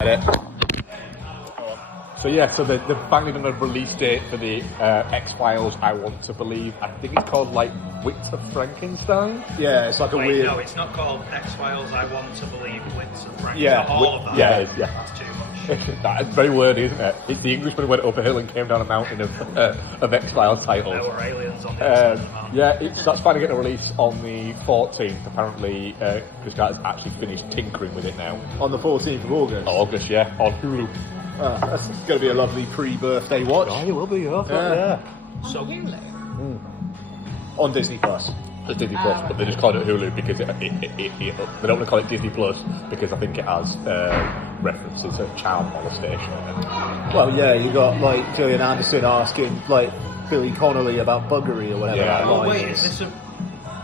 So yeah, so they've finally done a release date for the X-Files, I want to believe. I think it's called like Wits of Frankenstein? Yeah, it's like a weird... No, it's not called X-Files, I want to believe Wits of Frankenstein. Yeah. All of that. Yeah. That's too much. That's very wordy, isn't it? The Englishman went up a hill and came down a mountain of X-Files titles. There were aliens on the that's finally getting a release on the 14th, apparently, because guys actually finished tinkering with it now. On the 14th of August? August, yeah, on Hulu. That's going to be a lovely pre-birthday watch. Oh, it will be, yeah. So On Disney Plus. It's Disney Plus, but they just called it Hulu because they don't want to call it Disney Plus because I think it has references to child molestation. Well, yeah, you got like Gillian Anderson asking like Billy Connolly about buggery or whatever. Yeah. That Oh line wait, is.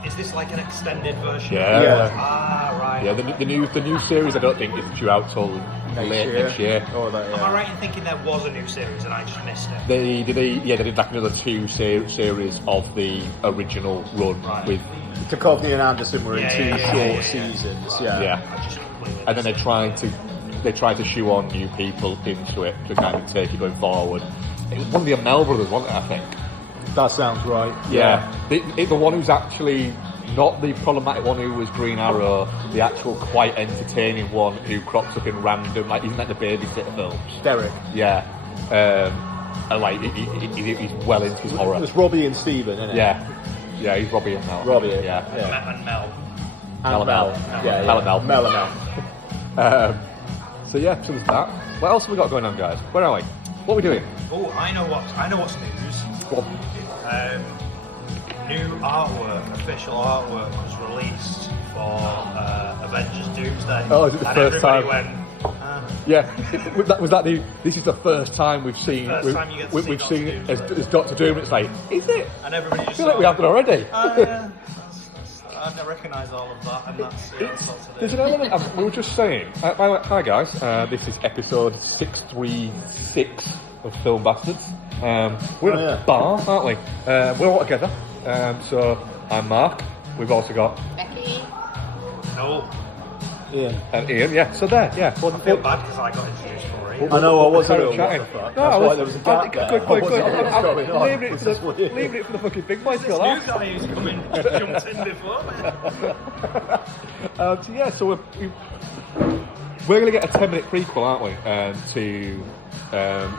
Is this like an extended version? Yeah. Ah, right. Yeah, the new series I don't think is due out till late next year. Oh, that, yeah. Am I right in thinking there was a new series and I just missed it? They did like another two series of the original run with. Duchovny and Anderson were in two short seasons. seasons. And then they tried to shoehorn new people into it to kind of take it going forward. It was one of the Amell brothers, wasn't it? I think. That sounds right. Yeah. The one who's actually not the problematic one who was Green Arrow, the actual quite entertaining one who crops up in random, like even like the babysitter films. Derek. Yeah. And like he's well into his horror. It's Robbie and Stephen, isn't it? Yeah, he's Robbie and Mel. Robbie, And Mel. And Mel. Mel and Mel. So there's that. What else have we got going on, guys? Where are we? What are we doing? Oh, I know what's news. New artwork, official artwork was released for Avengers Doomsday. Oh, is it the and first time? Went, yeah, was that the? This is the first time we've seen. We've seen it as Doctor Doom. It's like, is it? And everybody just I feel like we have it already. I recognise all of that, and that's sorts of There's an element. We were just saying. Hi guys, this is episode 636 of Film Bastards. We're in a bar, aren't we? We're all together. So I'm Mark. We've also got Becky. Noel. Ian. And Ian, yeah. So there, yeah. I feel bad because I got introduced for it. I know, I was a little chatting. what the fuck. No, That's why there was a gap there. Good. Leaving it for the fucking big boys to go New guy who's jumped in before me. So we're going to get a 10-minute prequel, aren't we, to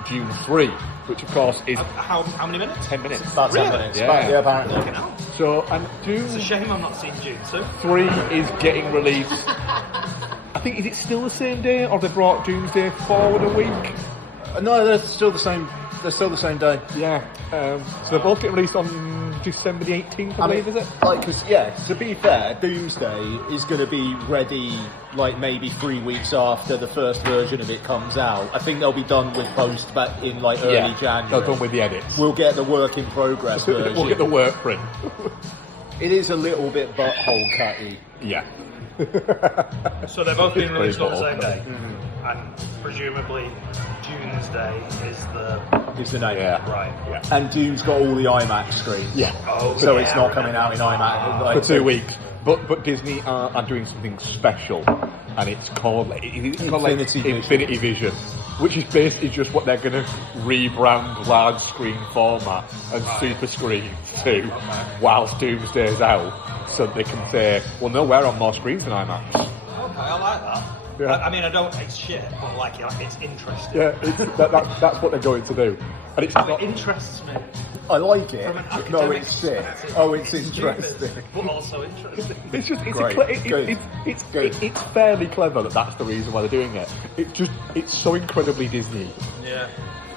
Dune 3, which of course is... How many minutes? 10 minutes. About 10 minutes. Yeah, apparently. So, and Dune... It's a shame I'm not seeing Dune 2. 3 is getting released... I think, is it still the same day, or they brought Doomsday forward a week? No, they're still the same. They're still the same day. Yeah. So they're both getting released on December the 18th, I believe, is it? Like, cause, to be fair, Doomsday is going to be ready, like, maybe 3 weeks after the first version of it comes out. I think they'll be done with post back in, like, early January. They're done with the edits. We'll get the work in progress version. We'll get the work print. It is a little bit butthole catty. Yeah. So they're both being released on the same day. Mm-hmm. And presumably Doomsday is the name. Yeah. Right. Yeah. And Dune's got all the IMAX screens. Yeah. Oh, So it's not coming out in IMAX. Like, for 2 weeks. But Disney are doing something special, and it's called Infinity Vision, which is basically just what they're going to rebrand large screen format and super screen to whilst Doomsday's out, so they can say, well, no, we're on more screens than IMAX. Okay, I like that. Yeah. I mean, I don't. It's shit, but like, it's interesting. Yeah, that's what they're going to do, and it's It interests me. I like it. From an academic No, it's sick. perspective, Oh, it's stupid, interesting. but also interesting. It's just Great. it's fairly clever that that's the reason why they're doing it. It's so incredibly Disney. Yeah.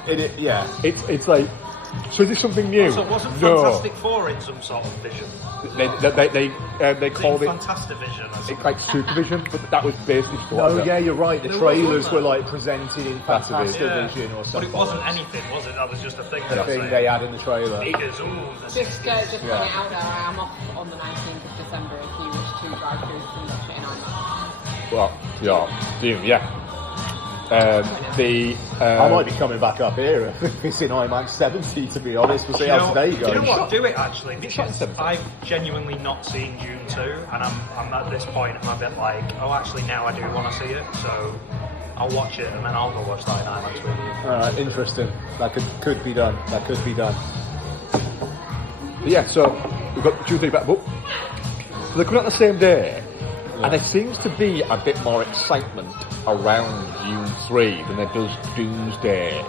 It's like, so is this something new? So wasn't No. Fantastic Four in some sort of vision? They called it Fantastic Vision. Or something? it's like supervision, but that was basically just Oh yeah, you're right. The There trailers was, were wasn't like presented in Fantastic Vision or But something. it wasn't anything, was it? That was just a thing. The thing they had in the trailer. Because, Just putting it out there, I am off on the 19th of December if you wish to drive through and watch it in IMAX. Well, yeah. I might be coming back up here if it's in IMAX 70, to be honest. We'll see how today goes. You know what? Do it actually, because I've genuinely not seen Dune 2, and I'm at this point, I'm a bit like, oh, actually now I do want to see it, so I'll watch it and then I'll go watch that in IMAX with you. Interesting. That could be done. That could be done. Yeah, so we've got Tuesday back book. So they're coming out the same day, and there seems to be a bit more excitement around Dune 3 than there does Doomsday.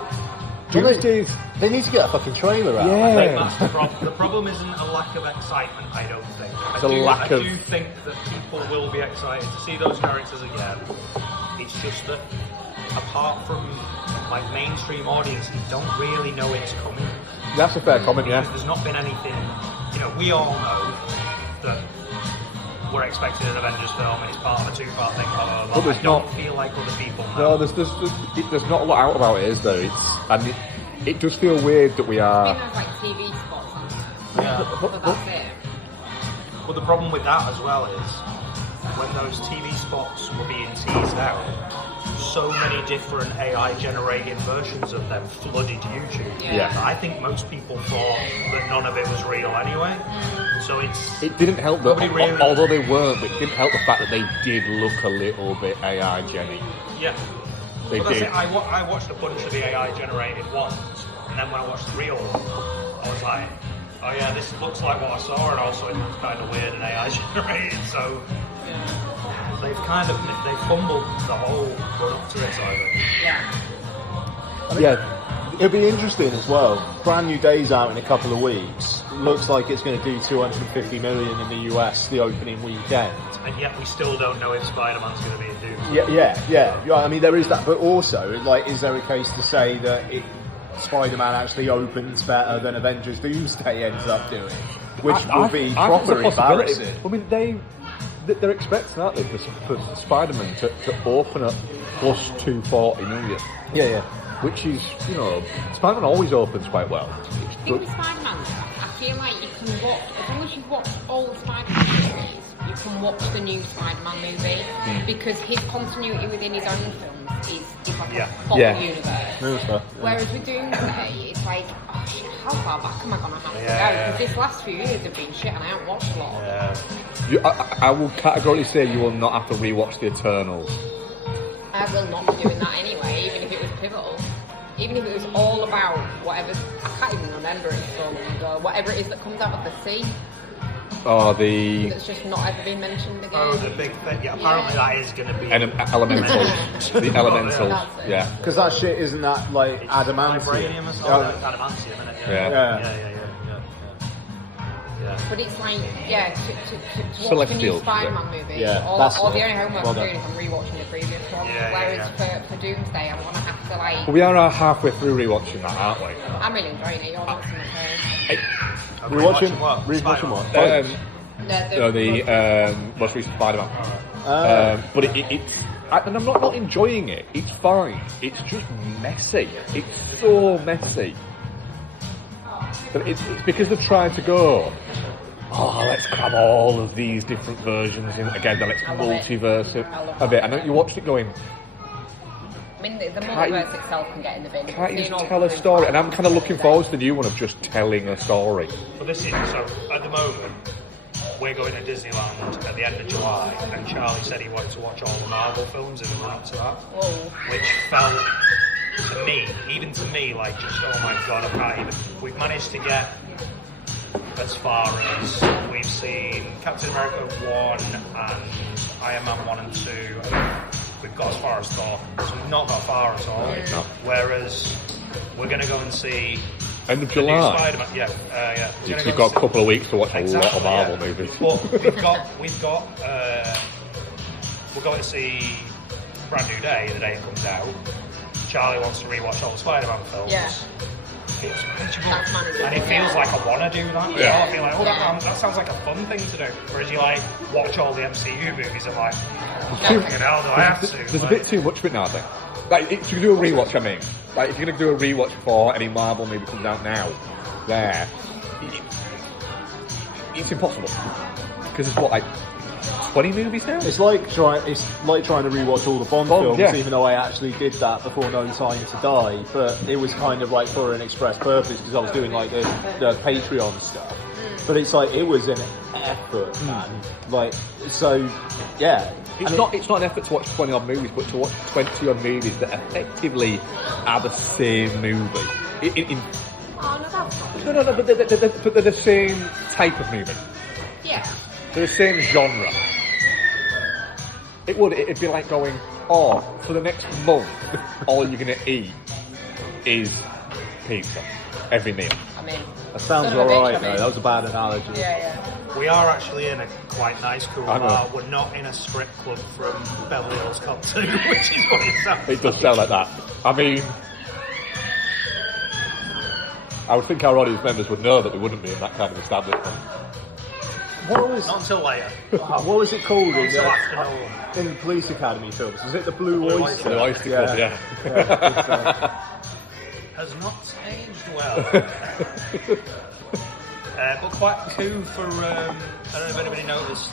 Doomsday's... They need to get a fucking trailer out. Yeah. I think that's the problem. The problem isn't a lack of excitement, I don't think. I do think that people will be excited to see those characters again. It's just that, apart from like mainstream audiences, don't really know it's coming. That's a fair comment, yeah. There's not been anything, we all know that we're expecting an Avengers film and it's part of a two-part thing, blah, blah, blah. I don't feel like other people know. No, there's not a lot out about it, is there? It does feel weird that we are... I think there's like TV spots on it. But that's it. Well, the problem with that as well is, when those TV spots were being teased out, so many different AI-generated versions of them flooded YouTube. Yeah. I think most people thought that none of it was real anyway. So it didn't help that, although they weren't, but it didn't help the fact that they did look a little bit AI-genny. Yeah. They did. I watched a bunch of the AI-generated ones, and then when I watched the real one, I was like, oh yeah, this looks like what I saw, and also it looks kind of weird and AI-generated, so... They've fumbled the whole run up to it, I think. Yeah. It'll be interesting as well. Brand New Day's out in a couple of weeks. Looks like it's going to do 250 million in the US the opening weekend. And yet we still don't know if Spider-Man's going to be in Doom. Yeah. I mean, there is that, but also, is there a case to say that Spider-Man actually opens better than Avengers Doomsday ends up doing? Which will be proper embarrassing. I mean, they're expecting, aren't they, for Spider-Man to open up plus 240 million. Yeah. Which is, Spider-Man always opens quite well. With Spider-Man, I feel like you can watch, as long as you've watched all the Spider-Man movies, you can watch the new Spider-Man movie, because his continuity within his own films is like a full universe. Whereas with Doomsday, it's like, oh shit, how far back am I going to have to go? Because this last few years have been shit and I haven't watched a lot of them. I will categorically say you will not have to rewatch the Eternals. I will not be doing that anyway, even if it was pivotal. Even if it was all about whatever, I can't even remember it so long ago, whatever it is that comes out of the sea. Oh, that's just not ever been mentioned again. Oh, the big thing. Yeah, apparently that is going to be... Elementals. The Elementals. Yeah. Because that shit isn't that, like, adamantium. Vibranium or something? It's adamantium, isn't it? Yeah. But it's like, to watch the new Spider-Man movie, all the only homework I'm doing is I'm rewatching the previous one. Whereas for Doomsday, I'm going to have to, like... Well, we are halfway through rewatching that, aren't we? I'm really enjoying it. You're not seeing it. Rewatching what? The most recent Spider-Man. But it's... And I'm not enjoying it. It's fine. It's just messy. It's so messy. But it's because they're trying to go, let's cram all of these different versions in together, let's multiverse it a bit. I know you watched it going... I mean, the multiverse itself can get in the bin. Can't you just tell a story? And I'm kind of looking forward to the new one of just telling a story. Well, this is, so at the moment, we're going to Disneyland at the end of July, and Charlie said he wanted to watch all the Marvel films in the run up to that. Whoa. Which felt... to me, even to me, like just, oh my god, I can't even... We've managed to get as far as we've seen Captain America 1 and Iron Man 1 and 2. We've got as far as Thor, so we've not got far at all. No. Whereas we're going to go and see... End of July? Spider-Man. Yeah. You've got a couple of weeks to watch a lot of Marvel movies. But we're going to see Brand New Day the day it comes out. Charlie wants to rewatch all the Spider-Man films. Yeah. It's manageable. And it feels like I want to do that. Yeah. I feel like, that sounds like a fun thing to do. Whereas you watch all the MCU movies and fucking hell, do I have to? There's a bit too much of it now, I think. Like, if you do a rewatch, if you're going to do a rewatch before any Marvel movie comes out now, it's impossible. Because it's 20 movies now? It's like trying to rewatch all the Bond films, even though I actually did that before No Time to Die. But it was kind of like for an express purpose because I was doing like the Patreon stuff. But it's like it was an effort, man. It's not an effort to watch 20 odd movies, but to watch 20 odd movies that effectively are the same movie. Oh, no, that's not. No, but they're the same type of movie. Yeah. They're the same genre. It'd be like going, for the next month, all you're going to eat is pizza. Every meal. I mean, That sounds son of a alright bitch, I though, mean. that was a bad analogy. Yeah. We are actually in a quite nice cool I know. bar. We're not in a strip club from Beverly Hills Cop 2, which is what it sounds It does sound like that. I mean, I would think our audience members would know that we wouldn't be in that kind of establishment. What was Not until later. what was it called Not until after Noel. in Police Academy films? Was it the Blue Blue Oyster? The Oyster Club, yeah. good film. Has not aged well. But quite coup for, I don't know if anybody noticed,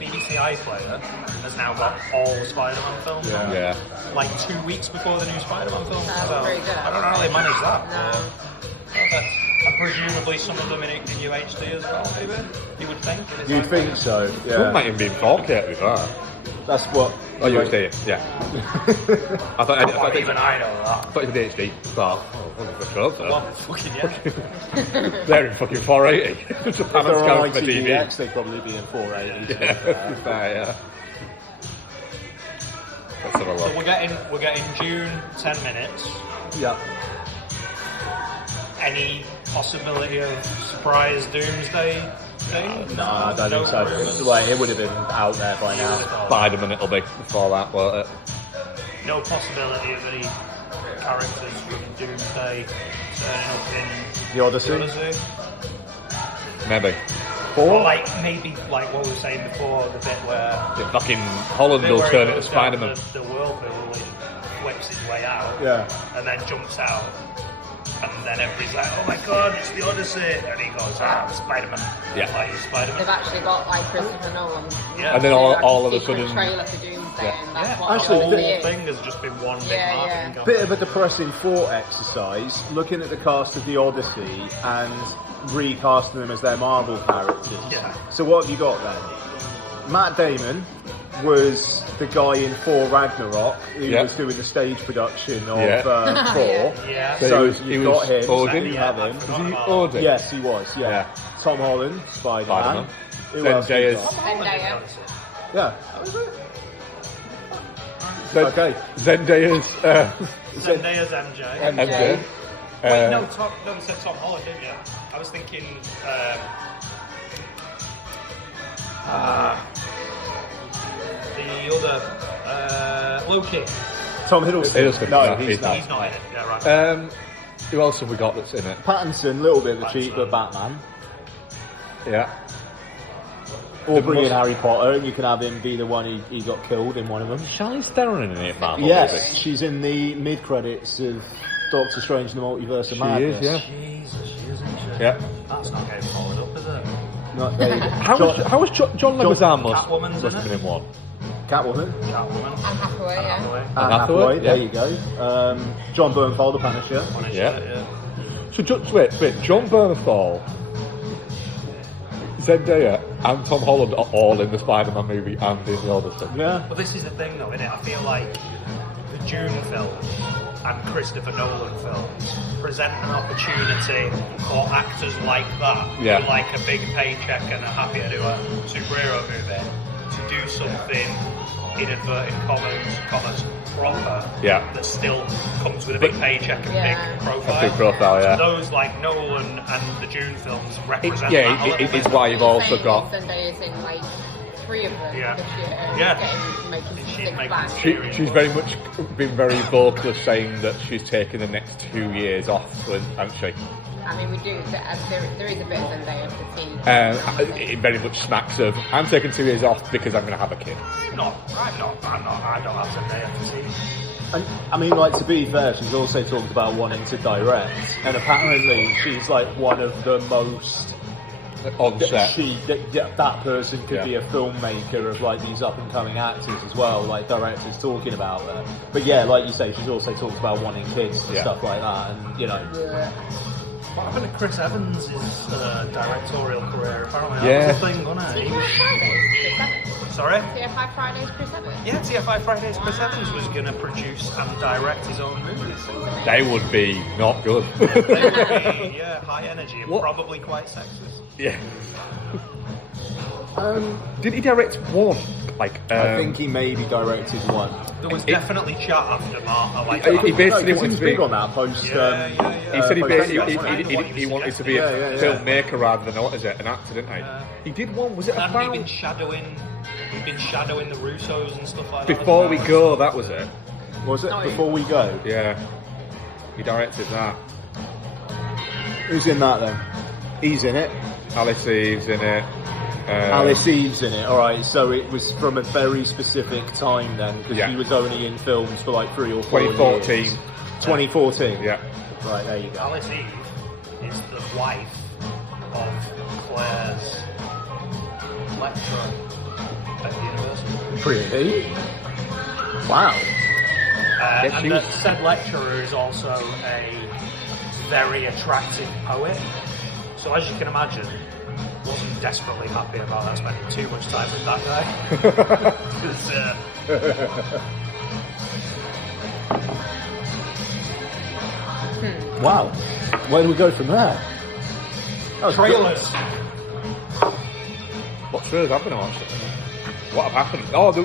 BBC iPlayer has now got all Spider-Man films on it. Yeah. Like 2 weeks before the new Spider-Man film That's comes out. pretty good. I don't know how they manage that. No. And presumably some of them in UHD as well, maybe? You would think? in its You'd own think way. so, It yeah. might even be in 4K to be fair. That's what. Oh, you were saying, yeah. I thought Well, even I know that. I thought it was HD. But, for sure, Well, fucking yeah. they're in fucking 480. It's a If they're panel on scan for TV. ITVX, they'd probably be in 480. Yeah, yeah. Let's have a So look. we're getting June 10 minutes. Yeah. Any possibility of surprise Doomsday thing? No, I don't think so. rumours? Like, it would have been out there by now. Spider-Man it'll be before that, won't it? No possibility of any characters from Doomsday turning up in The Odyssey? Maybe. Or like maybe like what we were saying before, the bit where Yeah, fucking Holland will where turn he it to goes down Spider-Man. the whirlpool and whips his way out, Yeah. and then jumps out, and then everybody's like, "Oh my god, it's the Odyssey!" And he goes, Spider-Man." Yeah. Like he's Spider-Man. They've actually got like Christopher Nolan. Yeah. And then Like, all of a secret sudden, trailer for Doomsday, Yeah. and that's Yeah, what Actually, the the whole movie is. thing has just been one big Yeah, marketing yeah. campaign. Bit of a depressing thought exercise, looking at the cast of The Odyssey and recasting them as their Marvel characters. Yeah. So what have you got then? Matt Damon was the guy in Thor Ragnarok who Yeah. was doing the stage production of Yeah. Thor. Yeah. So he you've was got him. Odin. You have him. I forgot Was he about- Odin? Yes, he was. Yeah. Yeah. Tom Holland, Spider-Man. Spider-Man. Who else we Zendaya's- got? Zendaya. Yeah. Zen- Okay. Zendaya's Zendaya's MJ. MJ. Wait, no, you said Tom Holland, didn't you? I was thinking, the other, Loki. Tom Hiddleston. Hiddleston, No, no, he's he's not. He's not in it. Yeah, right. Who else have we got that's in it? Pattinson, a little bit of a cheat, Pattinson. but Batman. Yeah. Or bring in must- Harry Potter, and you can have him be the one he got killed in one of them. Charlize Theron in it, Marvel. Yes, movie. she's in the mid-credits of Doctor Strange and the Multiverse of She Madness. is, yeah. Jesus, she isn't she? Yeah. That's not getting followed up, is it? Not they, How was John Leguizamo? Catwoman's Must in have it? been in one. Catwoman, Catwoman. Anne Hathaway, yeah. Hathaway. Anne Hathaway, Hathaway, yeah. there you go. John Bernthal, the Punisher. Punisher, Yeah. yeah. So wait, John Bernthal, Zendaya, and Tom Holland are all in the Spider-Man movie and in the Odyssey. Yeah. But this is the thing though, innit? I feel like the Dune films and Christopher Nolan films present an opportunity for actors like that, Yeah. who like a big paycheck and are happy to do a superhero movie, to do something in inverted commas proper, Yeah. that still comes with a big paycheck and Yeah. big profile. A big profile, yeah. Those like Nolan and the Dune films represent Yeah, that a little it's bit. why you've also Same got. with Zendaya's in like 3 of them Yeah. this year. and Yeah. making She's big making plans. She's very much been very vocal of saying that she's taking the next 2 years off, hasn't she? I mean, we do. There is a bit of Zendaya fatigue. It very much smacks of, I'm taking 2 years off because I'm going to have a kid. I'm not. I don't have Zendaya to see. And, I mean, like, to be fair, she's also talked about wanting to direct, and apparently she's like one of the most On set. that person could Yeah. be a filmmaker of like these up and coming actors as well, like directors talking about her. But yeah, like you say, she's also talked about wanting kids and Yeah. stuff like that, and you know, What happened to Chris Evans' directorial career? Apparently Yeah. that was a thing, wasn't it? He was, Friday, the 7th. Sorry? TFI Fridays Presents. Yeah, TFI Fridays Presents was going to produce and direct his own movies. They would be not good. They would be, high energy and What? probably quite sexist. Yeah. Did he direct one? Like, I think he maybe directed one. There was definitely chat after Martha. Like, He basically he wanted was to be. big on that post. He said he wanted to be a Yeah. filmmaker rather than what is it, an actor, didn't he? He did one. Was it hadn't he about been shadowing? He'd been shadowing the Russos and stuff like that. Before We Go? That was it. Was it Before We Go? Yeah. He directed that. Who's in that then? He's in it. Alice Eve's in it. Alice Eve's in it. All right, so it was from a very specific time then, because he was only in films for like 3 or 4 2014. years. 2014. Yeah. Right, there you go. Alice Eve is the wife of Claire's lecturer at the university. Really? Wow. And that said lecturer is also a very attractive poet. So as you can imagine, wasn't desperately happy about spending too much time with that guy. 'Cause, Wow. Where do we go from there? trailers. What trailers have been watched? What have happened? Oh, the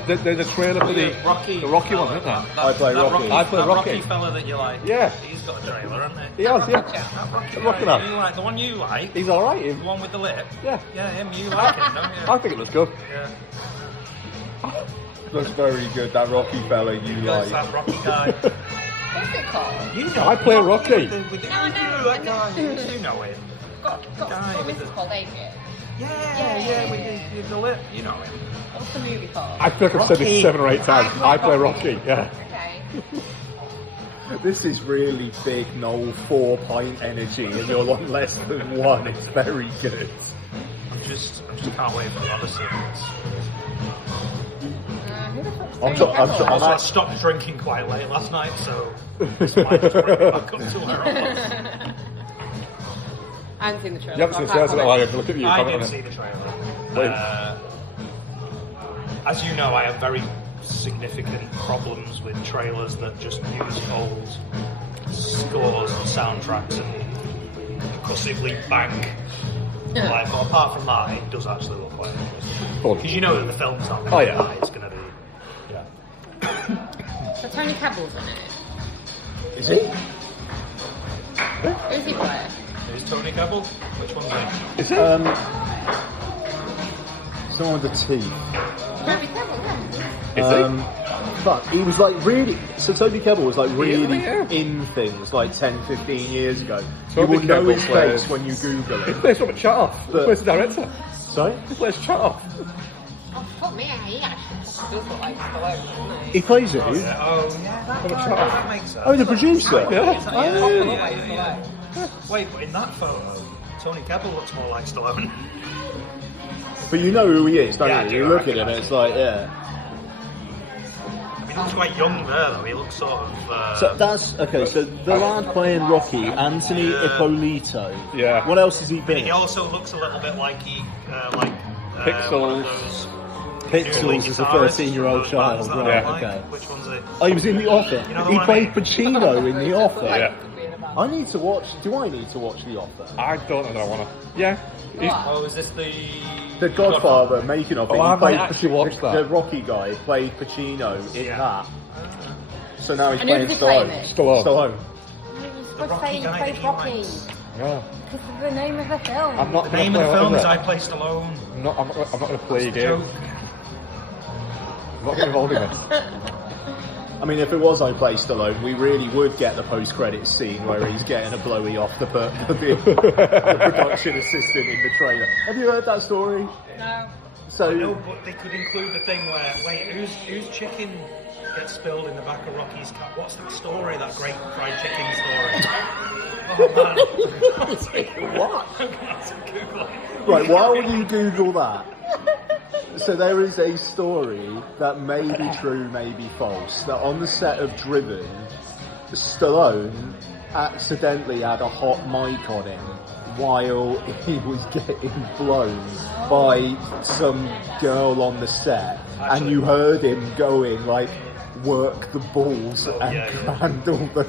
trailer for the Rocky one, isn't there? I play Rocky. I play that Rocky. Rocky fella that you like. Yeah. He's got a trailer, hasn't he? He has, yeah. That Rocky Rocky guy, man. you like the one you like. He's alright, The him. one with the lip. Yeah. Yeah, him. You like him, don't you? I think it looks good. Yeah. Looks very good, that Rocky fella you That's like. that Rocky guy. What's it called? You know I play Rocky. No, that guy. You know him. Got this is called Adrian. Yeah, with the lip. You know him. What's the movie called? I feel like I've said Rocky. this 7 or 8 times. I play Rocky, yeah. Okay. This is really big, Noel, 4-pint energy, and you're on less than 1. It's very good. I just can't wait for Odyssey. Who the fuck's I'm Tony sure- I'm Campbell? sure- Also, I stopped drinking quite late last night, so this might just bring me back up to where I was. I haven't seen the trailer. You haven't seen the trailer, so I have to look at you. I comment did on see it. the trailer. Wait. As you know, I have very significant problems with trailers that just use old scores and soundtracks and percussively bang. Like, but apart from that, it does actually look quite interesting. Fun. Because you know that the film's not going Oh, to yeah. be that, it's going to be... Yeah. So Tony Campbell's in it. Is he? Who's he play? Is Tony Campbell? Which one's he? Is it? Someone with the teeth. Tony Campbell, yeah. Is Fuck, he was like really... So Toby Kebbell was like really Yeah. in things like 10, 15 years ago. Toby you will know Kebbell his plays- face when you Google He it. plays Robert Chatoff. He But- plays the director. Sorry? He plays Chatoff. Oh, fuck me, he actually does look like Stallone, doesn't he? He plays it. Oh, yeah, that Robert guy, Chatoff. that makes sense. Oh, the producer? Yeah. Wait, but in that photo, Tony Campbell looks more like Stallone. But you know who he is, don't Yeah, I you? do, You I look at him and recognise it's like, yeah. He looks quite young there, though. He looks sort of... So that's, okay, so the lad playing Rocky, Anthony Ippolito. Yeah. What else has he been? He also looks a little bit like Pixels. one of those Pixels as a 13-year-old child, right, Yeah. okay. Which one's it? Oh, he was in The Offer. You know the He one I played mean? Pacino in The Offer. Yeah. I need to watch, do I need to watch The Offer? I don't know that I want to. Yeah. He's, Oh, is this the... The Godfather making of it. Oh, I He might played actually watch that. The Rocky guy played Pacino in Yeah. that. So now he's And who's playing he playing Stallone. it? Stallone. Stallone. What's Rocky saying he guy plays that he Rocky? likes. yeah. This is the name of the film. I'm not The gonna name of play the film it, is it? I Play Stallone. I'm not going to play a game. Joke. I'm not getting involved in this. I mean, if it was I Play Stallone, we really would get the post-credits scene where he's getting a blowy off the production assistant in the trailer. Have you heard that story? No. So, No, but they could include the thing where, wait, whose chicken gets spilled in the back of Rocky's car? What's that story, that great fried chicken story? Oh, man. what? I'm going to have to Google it. Right, while you Google that, so there is a story that may be true, may be false, that on the set of Driven, Stallone accidentally had a hot mic on him while he was getting blown by some girl on the set, and you heard him going like, work the balls and cradle the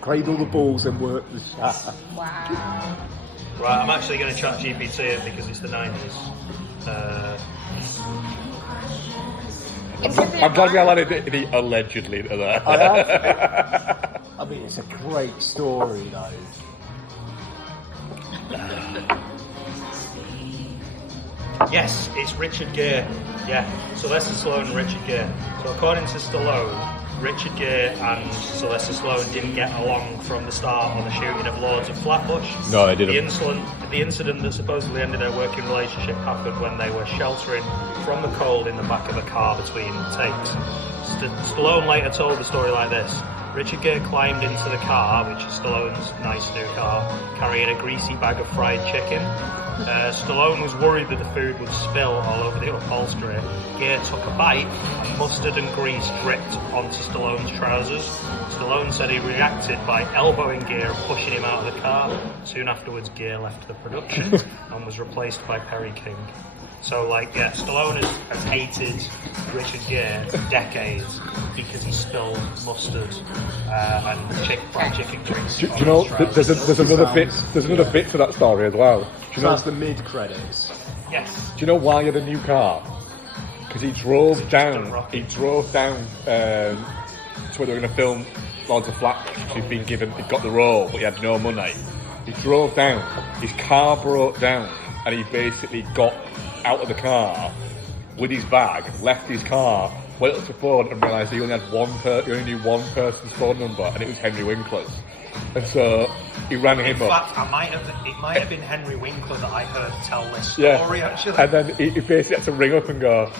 cradle the balls and work the shaft. Wow. Right, I'm actually going to chat GPT it because it's the 90s. I'm glad we added the allegedly into there. I mean, it's a great story though. Yes, it's Richard Gere. Yeah, Sylvester Stallone and Richard Gere. So according to Stallone, Richard Gere and Sylvester Stallone didn't get along from the start on the shooting of Lords of Flatbush. No, they didn't. The incident that supposedly ended their working relationship happened when they were sheltering from the cold in the back of a car between takes. Stallone later told the story like this. Richard Gere climbed into the car, which is Stallone's nice new car, carrying a greasy bag of fried chicken. Stallone was worried that the food would spill all over the upholstery. Gere took a bite, mustard and grease dripped onto Stallone's trousers. Stallone said he reacted by elbowing Gere and pushing him out of the car. Soon afterwards, Gere left the production and was replaced by Perry King. So, Stallone has hated Richard Gere for decades because he spilled mustard and fried chicken grease. Do you know? There's another bit to that story as well. So that's the mid credits. Yes. Do you know why he had a new car? Because he drove down to where they were going to film Lords of Flatbush. He'd got the role, but he had no money. He drove down. His car broke down, and he basically got out of the car with his bag, left his car, went up to phone and realised he only knew one person's phone number, and it was Henry Winkler's. And so he rang him up. In fact, it might have been Henry Winkler that I heard tell this story, actually. And then he basically had to ring up and go,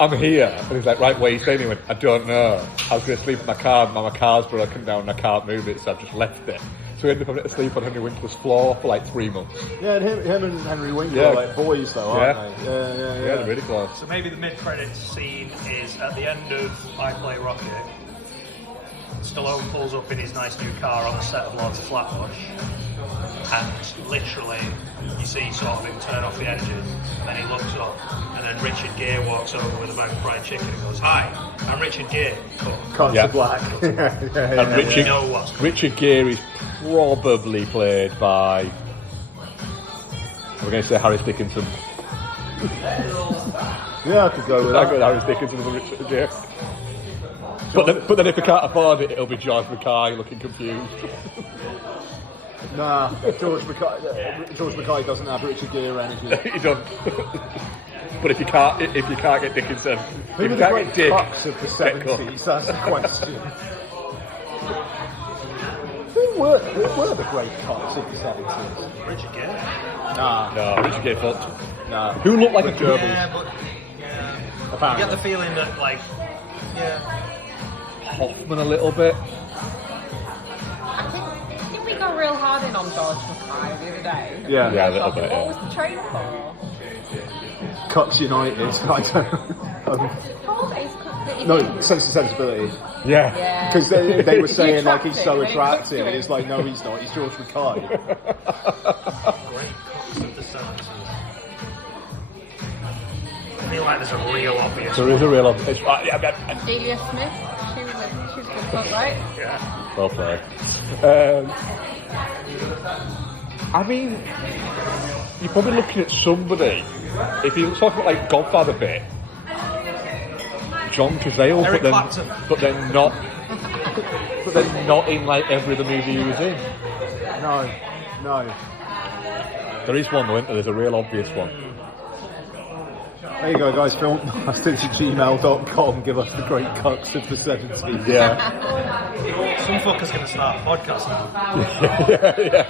I'm here. And he's like, right, where are you staying? He went, I don't know. I was going to sleep in my car, but my car's broken down and I can't move it, so I've just left it. So he ended up having to sleep on Henry Winkler's floor for 3 months. Yeah, him and Henry Winkler are boys though, aren't they? Yeah. Yeah, they're really close. So maybe the mid-credits scene is at the end of I Play Rocket. Stallone pulls up in his nice new car on the set of Lords of Flatbush, and literally you see sort of him turn off the engine, and then he looks up, and then Richard Gere walks over with a bag of fried chicken and goes, "Hi, I'm Richard Gere." Cut to black. And Richard Gere is probably played by, we're going to say Harris Dickinson. Yeah, I could go with that. I go with Harris Dickinson and Richard Gere. But then if they can't afford it, it'll be George Mackay looking confused. Nah, George Mackay doesn't have Richard Gere energy. He doesn't. But if you can't get Dickinson, Who were the great cucks of the 70s? That's the question. Who were the great cucks of the 70s? Richard Gere? Nah. No, Richard Gere fucked. Nah. Who looked like a gerbil? Yeah, but you get the feeling that Hoffman a little bit. Didn't we go real hard in on George Mackay the other day? Yeah, a little bit. What was the trailer for? Cucks United. I don't. No, Sense and Sensibility. Yeah. Because they were saying he's so attractive, and it's like, no, he's not. He's George Mackay. great cucks of the 70s. I feel like there's a real obvious. There is a real obvious. Delia Smith. She was good cuck, right? Yeah. Well played. I mean, you're probably looking at somebody. If you talk about Godfather bit, John Cazale, but then not in every other movie he was in. No. There is one though, isn't there? There's a real obvious one. There you go, guys. filmbasters@gmail.com. Give us the great cucks of the 70s. Yeah. Some fucker's going to start a podcast now. yeah.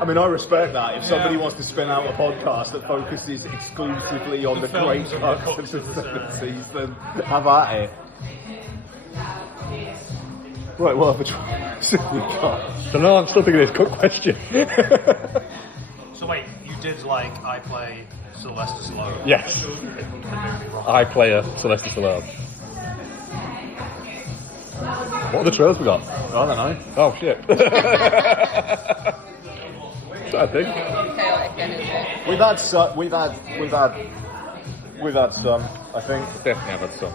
I mean, I respect that. If somebody wants to spin out a podcast that focuses exclusively on the great cucks of the 70s, then have at it. Right, what other choices have we got? So no, I'm still thinking of this cook question. So wait, you did I Play Sylvester Stallone? Yes. The movie Rocket. I play a Sylvester Stallone. What are the trailers we got? I don't know. Oh shit. I think. Chaotic energy. We've had some, I think. Definitely have had some.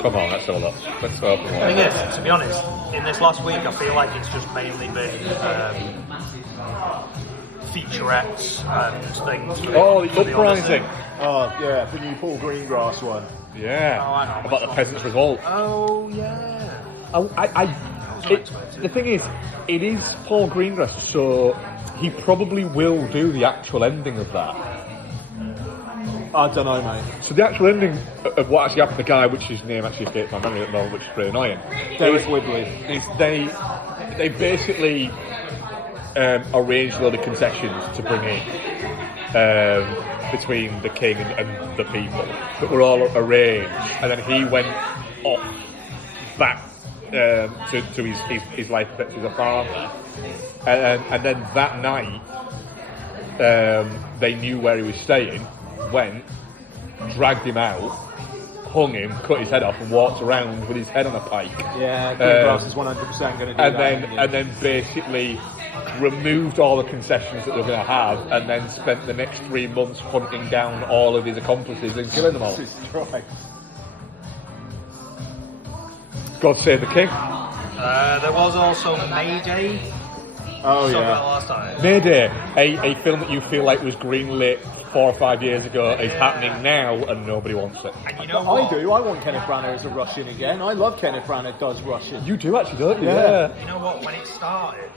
Come on, let's have a look. Let's open The one. thing is, to be honest, in this last week, I feel like it's just mainly been featurettes and things. Oh, the for the Odyssey. Uprising. Oh, yeah, the new Paul Greengrass one. Yeah. Oh, I know. About the Peasants' Revolt. Oh, yeah. The thing is, it is Paul Greengrass, so he probably will do the actual ending of that. I don't know, mate. So the actual ending of what actually happened to the guy, which his name actually escapes my memory at the moment, which is pretty annoying. Derek Whibley. Is they basically arranged a lot of concessions to bring in between the king and the people that were all arranged, and then he went off back to his life expectancy as a farmer, and then that night they knew where he was staying, went, dragged him out, hung him, cut his head off, and walked around with his head on a pike. Yeah, Greengrass is 100% going to do that. And then basically removed all the concessions that they were going to have, and then spent the next 3 months hunting down all of his accomplices and killing them all. Jesus Christ. God save the king. There was also Mayday. Oh, Saw that yeah. last time. Mayday, a film that you feel like was greenlit 4 or 5 years ago, is happening now, and nobody wants it. And you know what? I do. I want Kenneth Branagh as a Russian again. I love Kenneth Branagh does Russian. You do actually, don't you? Yeah. You know what? When it started,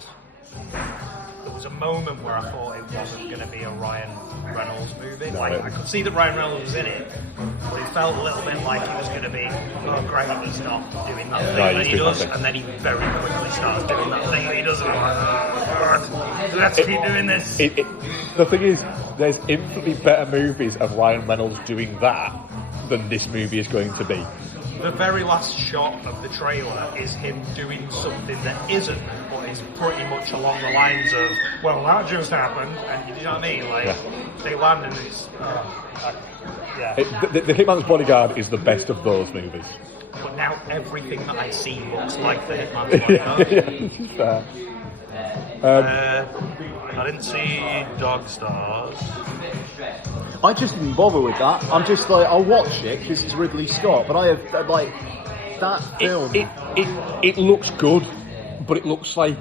there was a moment where I thought it wasn't going to be a Ryan Reynolds movie. Like, I could see that Ryan Reynolds was in it, but it felt a little bit like it was going to be, oh great, he's not doing that thing Right, that he's he doing does, nothing. and then he very quickly starts doing that thing that he does, and I'm like, oh God, let's keep doing this. The thing is, there's infinitely better movies of Ryan Reynolds doing that than this movie is going to be. The very last shot of the trailer is him doing something that isn't, but is pretty much along the lines of, well, that just happened, and you know what I mean? Like, they land and it's, yeah. The Hitman's Bodyguard is the best of those movies. But now everything that I see looks like the Hitman's Bodyguard. Yeah, this is fair. I didn't see Dog Stars. I just didn't bother with that. I'm just like, I'll watch it because it's Ridley Scott, but I have, like, that film. It looks good, but it looks like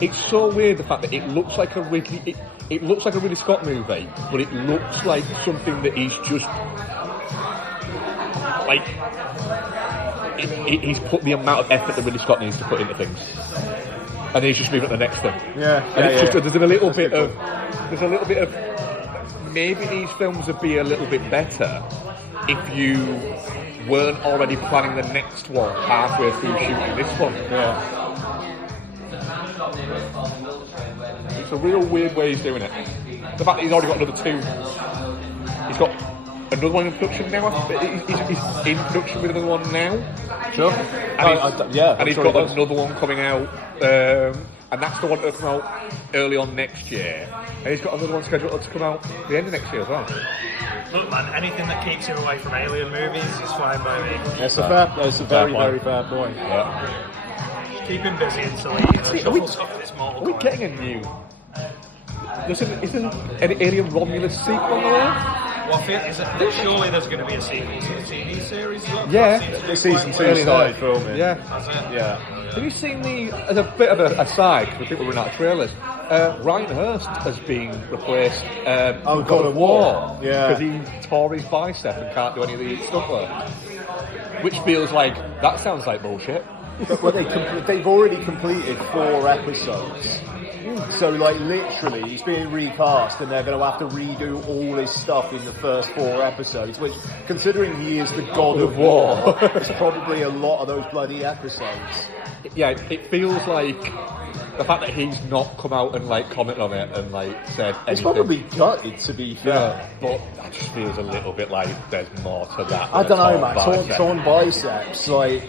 it's so weird the fact that it looks like a Ridley. It looks like a Ridley Scott movie, but it looks like something that he's just like. He's put the amount of effort that Ridley Scott needs to put into things, and he's just moving to the next thing. Yeah, And it's just, yeah. there's a little bit of maybe these films would be a little bit better if you weren't already planning the next one halfway through shooting this one. Yeah. It's a real weird way he's doing it. The fact that he's already got another two. He's got another one in production now. He's in production with another one now. Sure. And he's got another one coming out. And that's the one that'll come out early on next year. And he's got another one scheduled to come out at the end of next year as well. Look, man, anything that keeps you away from alien movies is fine by me. That's a very, very fair point. Yeah. Keep him busy until he shuffles stuff with his Mortal Are we Kombat. getting a new? Isn't an Alien Romulus sequel on the way? Well, I feel, surely there's going to be a sequel to the TV series as well? Yeah. That seems to be Season quite 2 well. started filming. Yeah. That's it. Yeah. Have you seen as a bit of a aside, for people who are not trailers, Ryan Hurst has been replaced God of War. Yeah. Because he tore his bicep and can't do any of the stuff left. Which feels like, that sounds like bullshit. Well, they've already completed 4 episodes. So, like, literally, he's being recast and they're going to have to redo all his stuff in the first 4 episodes, which, considering he is the god of war, is probably a lot of those bloody episodes. Yeah, it feels like the fact that he's not come out and, like, commented on it and, like, said anything. It's probably gutted, to be fair. Yeah, but that just feels a little bit like there's more to that. I don't know, man. man. Torn biceps, like,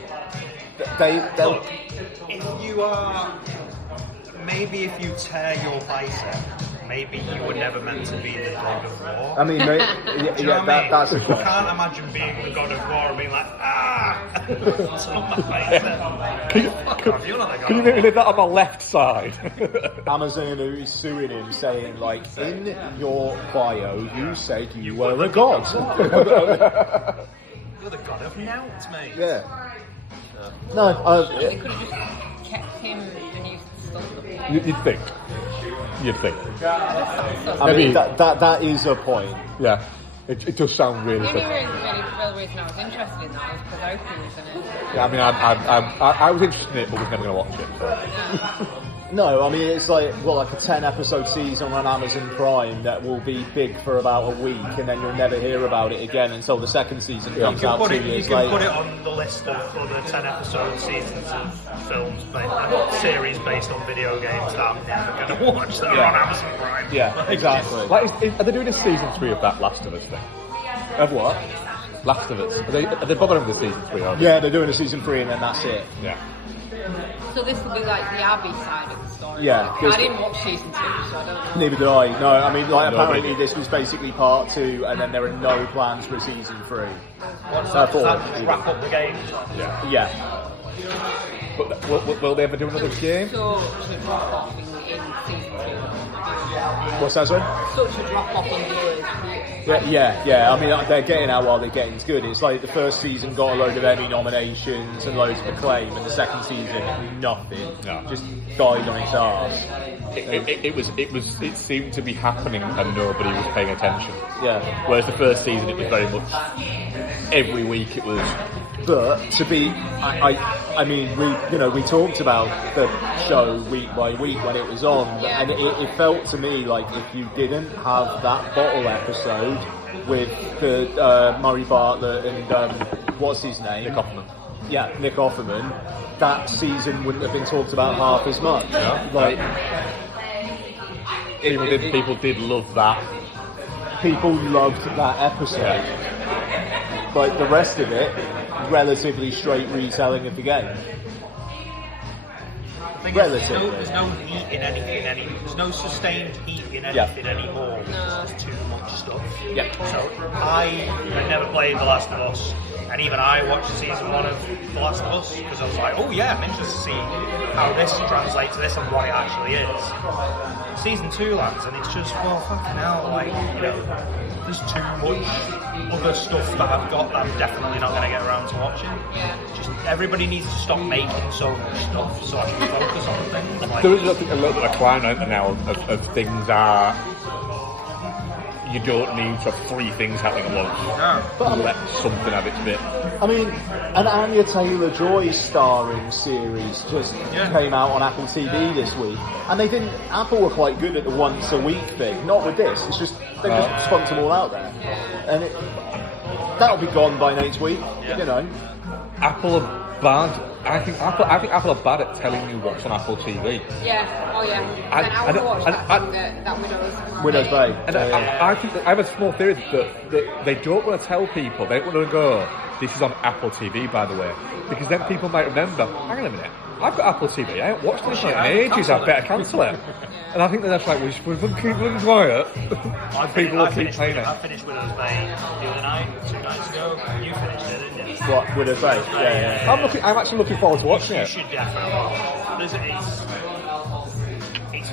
they'll... Look, if you are... Maybe if you tear your bicep, maybe you were never meant to be the god of war. I mean, Do you know what I mean? that's a I can't imagine being the god of war and being like, ah! It's on my face. Can you make that on my left side? Amazon is suing him, saying like, in your bio, you said you were a god. You're the god of nouns, mate. Yeah. No, They could have just kept him and used the stuff. You'd think. I mean, that is a point. Yeah. It does sound really The only good. reason I was interested in that was because Opie was in it. Yeah, I mean, I was interested in it, but was never going to watch it. So. No, I mean, it's like a 10-episode season on Amazon Prime that will be big for about a week, and then you'll never hear about it again until the second season comes out 2 years You can later. put it on the list of other 10-episode seasons of films, series based on video games that I'm never going to watch that are on Amazon Prime. Yeah, exactly. Like, are they doing a season 3 of that Last of Us thing? Of what? Last of Us. Are they bothering with the season 3? Are they? Yeah, they're doing a season 3 and then that's it. Yeah. So this will be like the Abby side of the story. Yeah, I this- didn't watch season 2, so I don't know. Neither did I. No, I mean, like, No, apparently really. this was basically part 2, and then there are no plans for a season 3. Does that Four, just even. wrap up the game? Yeah. But will they ever do another game? Such a drop off in season 2. What's that, sorry? Such a drop off in viewers. Yeah. I mean, they're getting out while they're getting good. It's like the first season got a load of Emmy nominations and loads of acclaim, and the second season, nothing. No. Just died on its arse. It seemed to be happening and nobody was paying attention. Yeah. Whereas the first season, it was very much every week. It was But to be, I mean, we talked about the show week by week when it was on, Yeah. and it felt to me like if you didn't have that bottle episode with the Murray Bartlett and what's his name? Nick Offerman. Yeah, Nick Offerman. That season wouldn't have been talked about half as much. Yeah. Like People did love that. people loved that episode. Like the rest of it, relatively straight retelling of the game. Relatively. There's no heat in anything there's no sustained heat in anything anymore. There's too much stuff. Yeah. So I had never played The Last of Us, and even I watched season 1 of The Last of Us because I was like, oh yeah, I'm interested to see how this translates to this and what it actually is. Season 2 lands, and it's just, well, fucking hell, like, there's too much other stuff that I've got that I'm definitely not going to get around to watching. Yeah. Just everybody needs to stop making so much stuff so I can focus on things. Like, There is I think, a little bit of climb out there now of things that you don't need to have 3 things happening at once. no. Let something have its bit. I mean, an Anya Taylor-Joy starring series just came out on Apple TV this week, and Apple were quite good at the once a week thing. Not with this. It's just they just spunked them all out there, and that'll be gone by next week. Apple are bad. I think Apple are bad at telling you what's on Apple TV. Yeah, oh yeah. And I want to watch that Widow's Bay. And I think I have a small theory that they don't want to tell people. They don't want to go, this is on Apple TV, by the way, because then people might remember, hang on a minute, I've got Apple TV, I haven't watched this in ages, I better cancel it. And I think that's like, we'll keep them quiet. People will keep playing it. I finished Widow's Bay the other night, 2 nights ago. You finished it, didn't you? What Widow's Bay? Yeah. I'm actually looking forward to watching You it. should definitely watch it. It's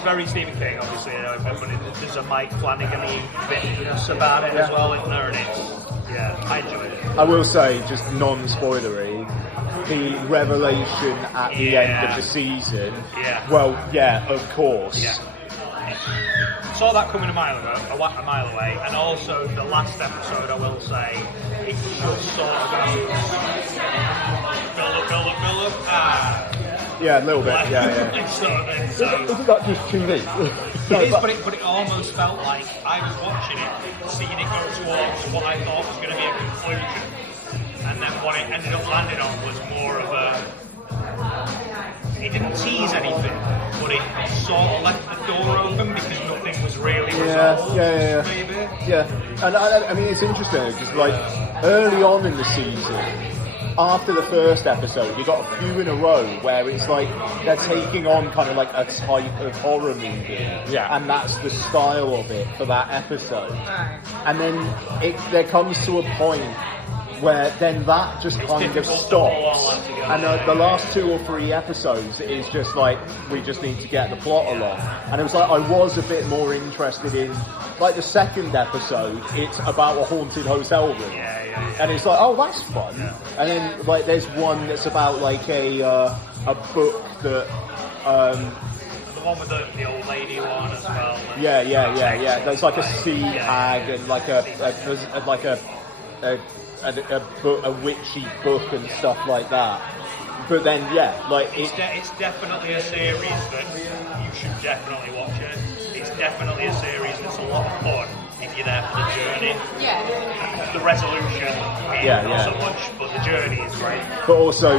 very Stephen King, obviously, but there's a Mike Flanagan-y bitness about it as well, isn't there? And I enjoyed it. I will say, just non-spoilery, the revelation at the end of the season. Yeah. Well, yeah, of course. Yeah. Saw that coming a mile away, and also the last episode, I will say, it just sort of build up. Yeah, a little bit. Yeah. Isn't that just TV? It is, but it almost felt like I was watching it, seeing it go towards what I thought was going to be a conclusion, and then what it ended up landing on was more of a. It didn't tease anything, but it sort of left the door open because nothing was really resolved. Yeah. Maybe. Yeah, and I mean it's interesting because like early on in the season, after the first episode, you got a few in a row where it's like they're taking on kind of like a type of horror movie, and that's the style of it for that episode. And then there comes to a point where then that just kind of difficult to stops. pull all that together, And yeah. the last 2 or 3 episodes is just like, we just need to get the plot along. And it was like, I was a bit more interested in, like the second episode, it's about a haunted hotel room. And it's like, oh, that's fun. And then like there's one that's about like a book that The one with the old lady one as well. yeah. There's like a sea hag and like a witchy book and stuff like that. But then like It's definitely a series that you should definitely watch it. It's definitely a series that's a lot of fun if you're there for the journey. Yeah. The resolution, not so much, but the journey is great. But also,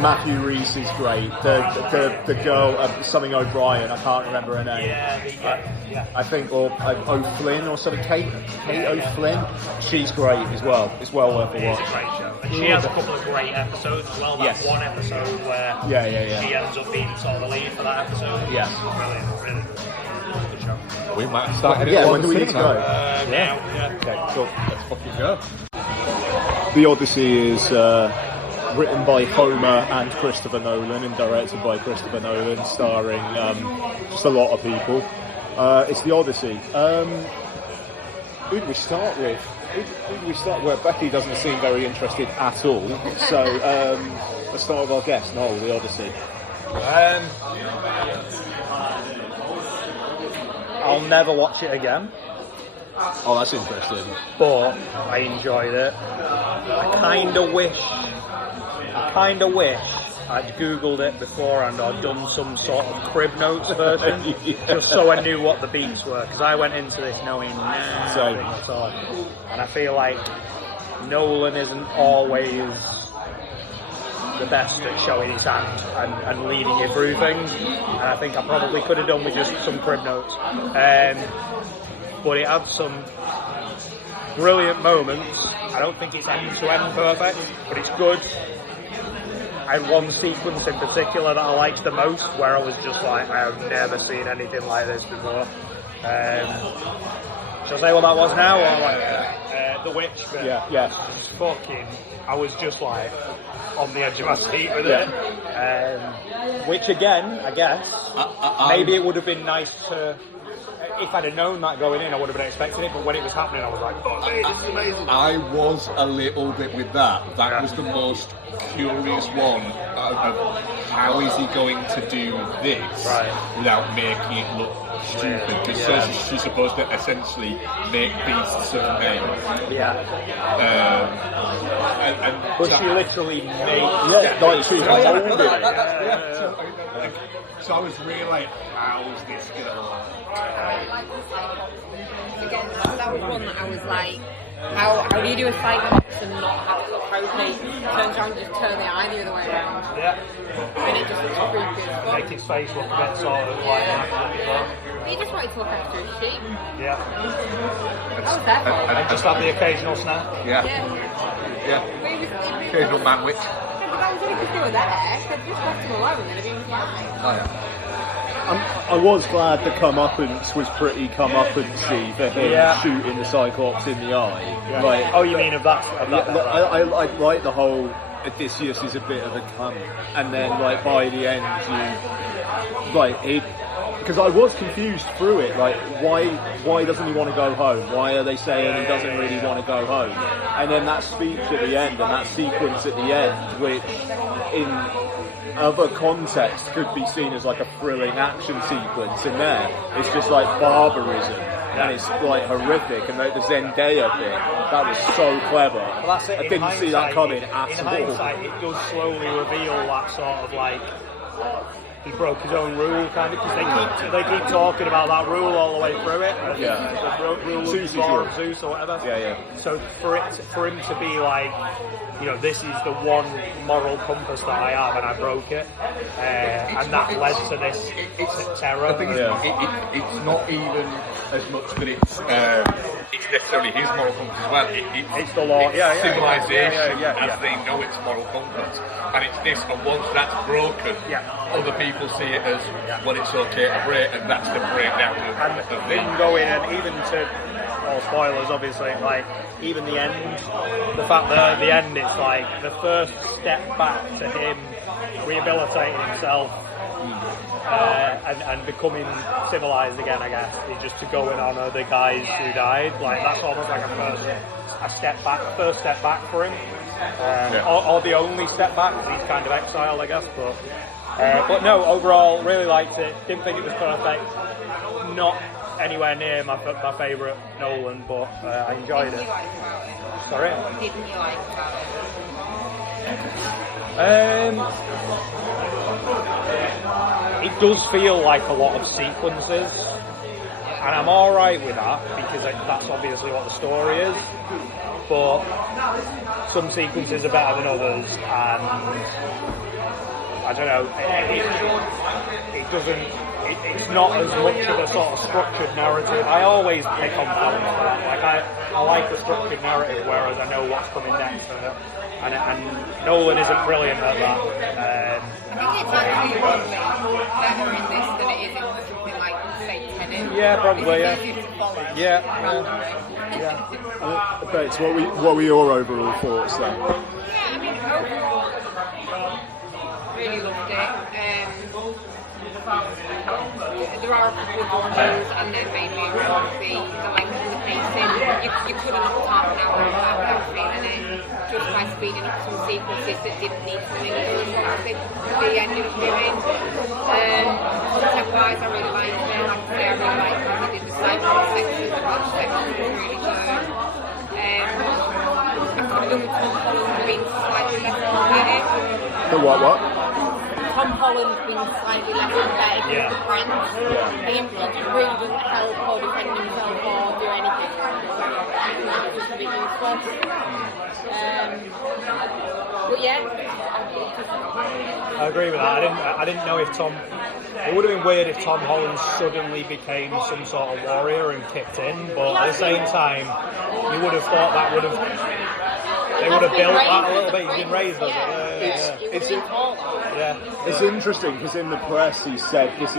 Matthew Reese is great. The girl, something O'Brien, I can't remember her name. I think, or O'Flynn or something, Kate O'Flynn. She's great as well. It's well worth a watch. It's a great show. And she has a couple of great episodes as well. That one episode where she ends up being sort of the lead for that episode. Yeah. Brilliant, really good show. We might have started it. When do we need to go? Now. Okay, cool. Let's fucking go. The Odyssey is written by Homer and Christopher Nolan and directed by Christopher Nolan, starring just a lot of people. It's The Odyssey. Who do we start with? Well, Becky doesn't seem very interested at all. So let's start with our guest, Noel, The Odyssey. I'll never watch it again, Oh, that's interesting. but I enjoyed it. I kind of wish I'd Googled it beforehand or done some sort of crib notes version, just so I knew what the beats were, because I went into this knowing nothing at all. And I feel like Nolan isn't always the best at showing his hand and leading you through things, and I think I probably could have done with just some crib notes. But it had some brilliant moments. I don't think it's end to end perfect, but it's good. I had one sequence in particular that I liked the most, where I was just like, I have never seen anything like this before. Shall I say what that was now? Or like, the witch bit. Yeah. It's fucking, I was just like on the edge of my seat with it. Which again, I guess, maybe it would have been nice to, if I'd have known that going in, I would have been expecting it, but when it was happening, I was like, oh, this is amazing. I was a little bit with that. That was the most curious one of how is he going to do this without making it look stupid, because she's supposed to essentially make beasts of men. But she literally made So I was really like, how is this going to Again, that was one that I was like, how do you do a Cyclops and not have it look rotate? Turns around and just turn the eye the other way around. And it just looks creepy as fuck. Make his face look a bit sort of like that. But he just wanted to look after his sheep. Yeah. That was that one. And just have the occasional snap. Yeah. Yeah. But it was Occasional man witch. Yeah, but that was only because they were there. They'd just left him alone and they'd have been fine. Oh yeah. I was glad the comeuppance was pretty comeuppance-y for him shooting the Cyclops in the eye. Like, oh, you mean of that? I like the whole Odysseus is a bit of a cunt, and then like by the end because I was confused through it, like why doesn't he want to go home? Why are they saying he doesn't really want to go home? And then that speech at the end and that sequence at the end, which in other contexts could be seen as like a thrilling action sequence, in there it's just like barbarism and it's like horrific, and like the Zendaya bit, that was so clever. Well, that's it. I didn't see that coming at all. In hindsight, it does slowly reveal that sort of like he broke his own rule, kind of, because they keep talking about that rule all the way through it. The rule of Zeus or whatever. So for him to be like, this is the one moral compass that I have, and I broke it, and that led to this terror. I think it's not even as much that it's necessarily his moral compass as well. It's the law. It's civilization, as they know its moral compass, and it's this. And once that's broken, other people see it as well. It's okay to break, and that's the breakdown of him going, and even to more spoilers, obviously. Like even the end, the fact that at the end it's like the first step back to him rehabilitating himself and becoming civilized again. I guess is just to go and honour the guys who died. Like that's almost like first step back for him, or the only step back because he's kind of exiled, I guess. But no, overall, really liked it. Didn't think it was perfect. Not anywhere near my favourite Nolan, but I enjoyed it. Sorry? What didn't you like about it? It does feel like a lot of sequences, and I'm alright with that because that's obviously what the story is. But some sequences are better than others, and I don't know. It doesn't. It's not as much of a sort of structured narrative. I always pick on films for that. Like I like the structured narrative, whereas I know what's coming next, and Nolan isn't brilliant at that. I think it's actually probably better in this than it is in something like say Tenet. Yeah, probably. It's easier to follow. Okay, so what were your overall thoughts then? Yeah, I mean overall, really loved it. There are a couple of wonders, and then maybe the length and the pacing. You could have knocked half an hour without feeling it, just by speeding up some sequences that didn't need to be doing what they ended up doing. Concept-wise, I really liked it. Like I say, I really liked how they did the cyber sections. The watch section was really good. I could have done with Tom Holland being slightly less complicated. The what? Tom Holland being slightly less empathetic with the friends. He really doesn't help or defend himself or do anything. It's just a bit useless. But yeah, I agree with that. I didn't know if Tom. It would have been weird if Tom Holland suddenly became some sort of warrior and kicked in, but at the same time, you would have thought that would have. They would have built that a little bit. He's been raised as It's interesting because in the press he said this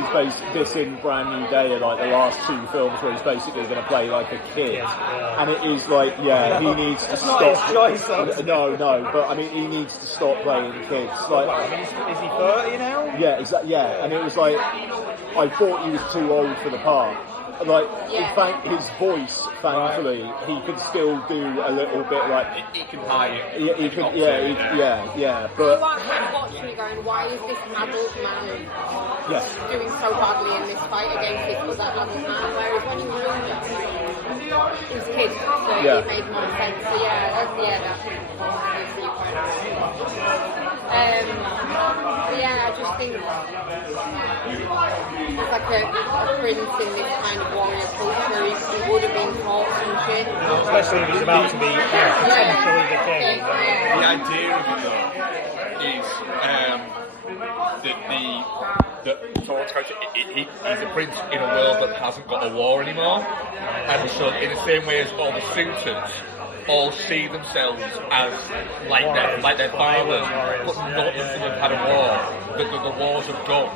in Brand New Day are like the last two films where he's basically going to play like a kid, and it is like he needs to stop. Not his choice, though. No, but I mean he needs to stop playing kids. Like, is he 30 now? Yeah, exactly. Yeah, and it was like I thought he was too old for the part. Like, in fact, his voice, thankfully, he can still do a little bit like... He can hide it. He can, but... You are kind of watching and going, why is this adult man doing so badly in this fight against this other adult man? Whereas when he was younger, he was a kid, so it made more sense. So that's obviously your point. I just think it's like a prince in this kind of warrior culture. He would have been taught some shit. Especially if he's about to be potentially the king. The idea of it though is he's a prince in a world that hasn't got a war anymore, and so in the same way as all the suitors all see themselves as like their fathers, but none of them have had a war. The wars have gone.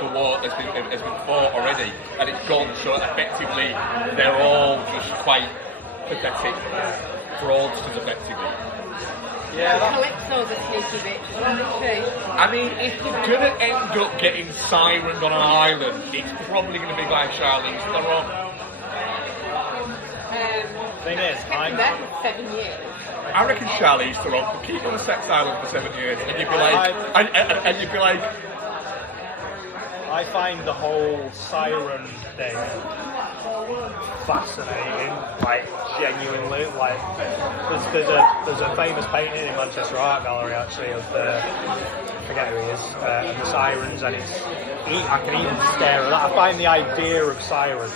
The war has been fought already, and it's gone. So effectively, they're all just quite pathetic fraudsters, effectively. Yeah, Calypso's a sneaky bitch, isn't she? I mean, if you're gonna end up getting sirened on an island, it's probably gonna be by Charlize Theron. Thing is, I'm there for 7 years. I reckon Charlize Theron could keep on a sex island for 7 years, and you'd be like, and you'd be like, I find the whole siren thing fascinating, like genuinely. Like, there's a famous painting in Manchester Art Gallery actually of I forget who he is, and the sirens, and I can even stare at that. I find the idea of sirens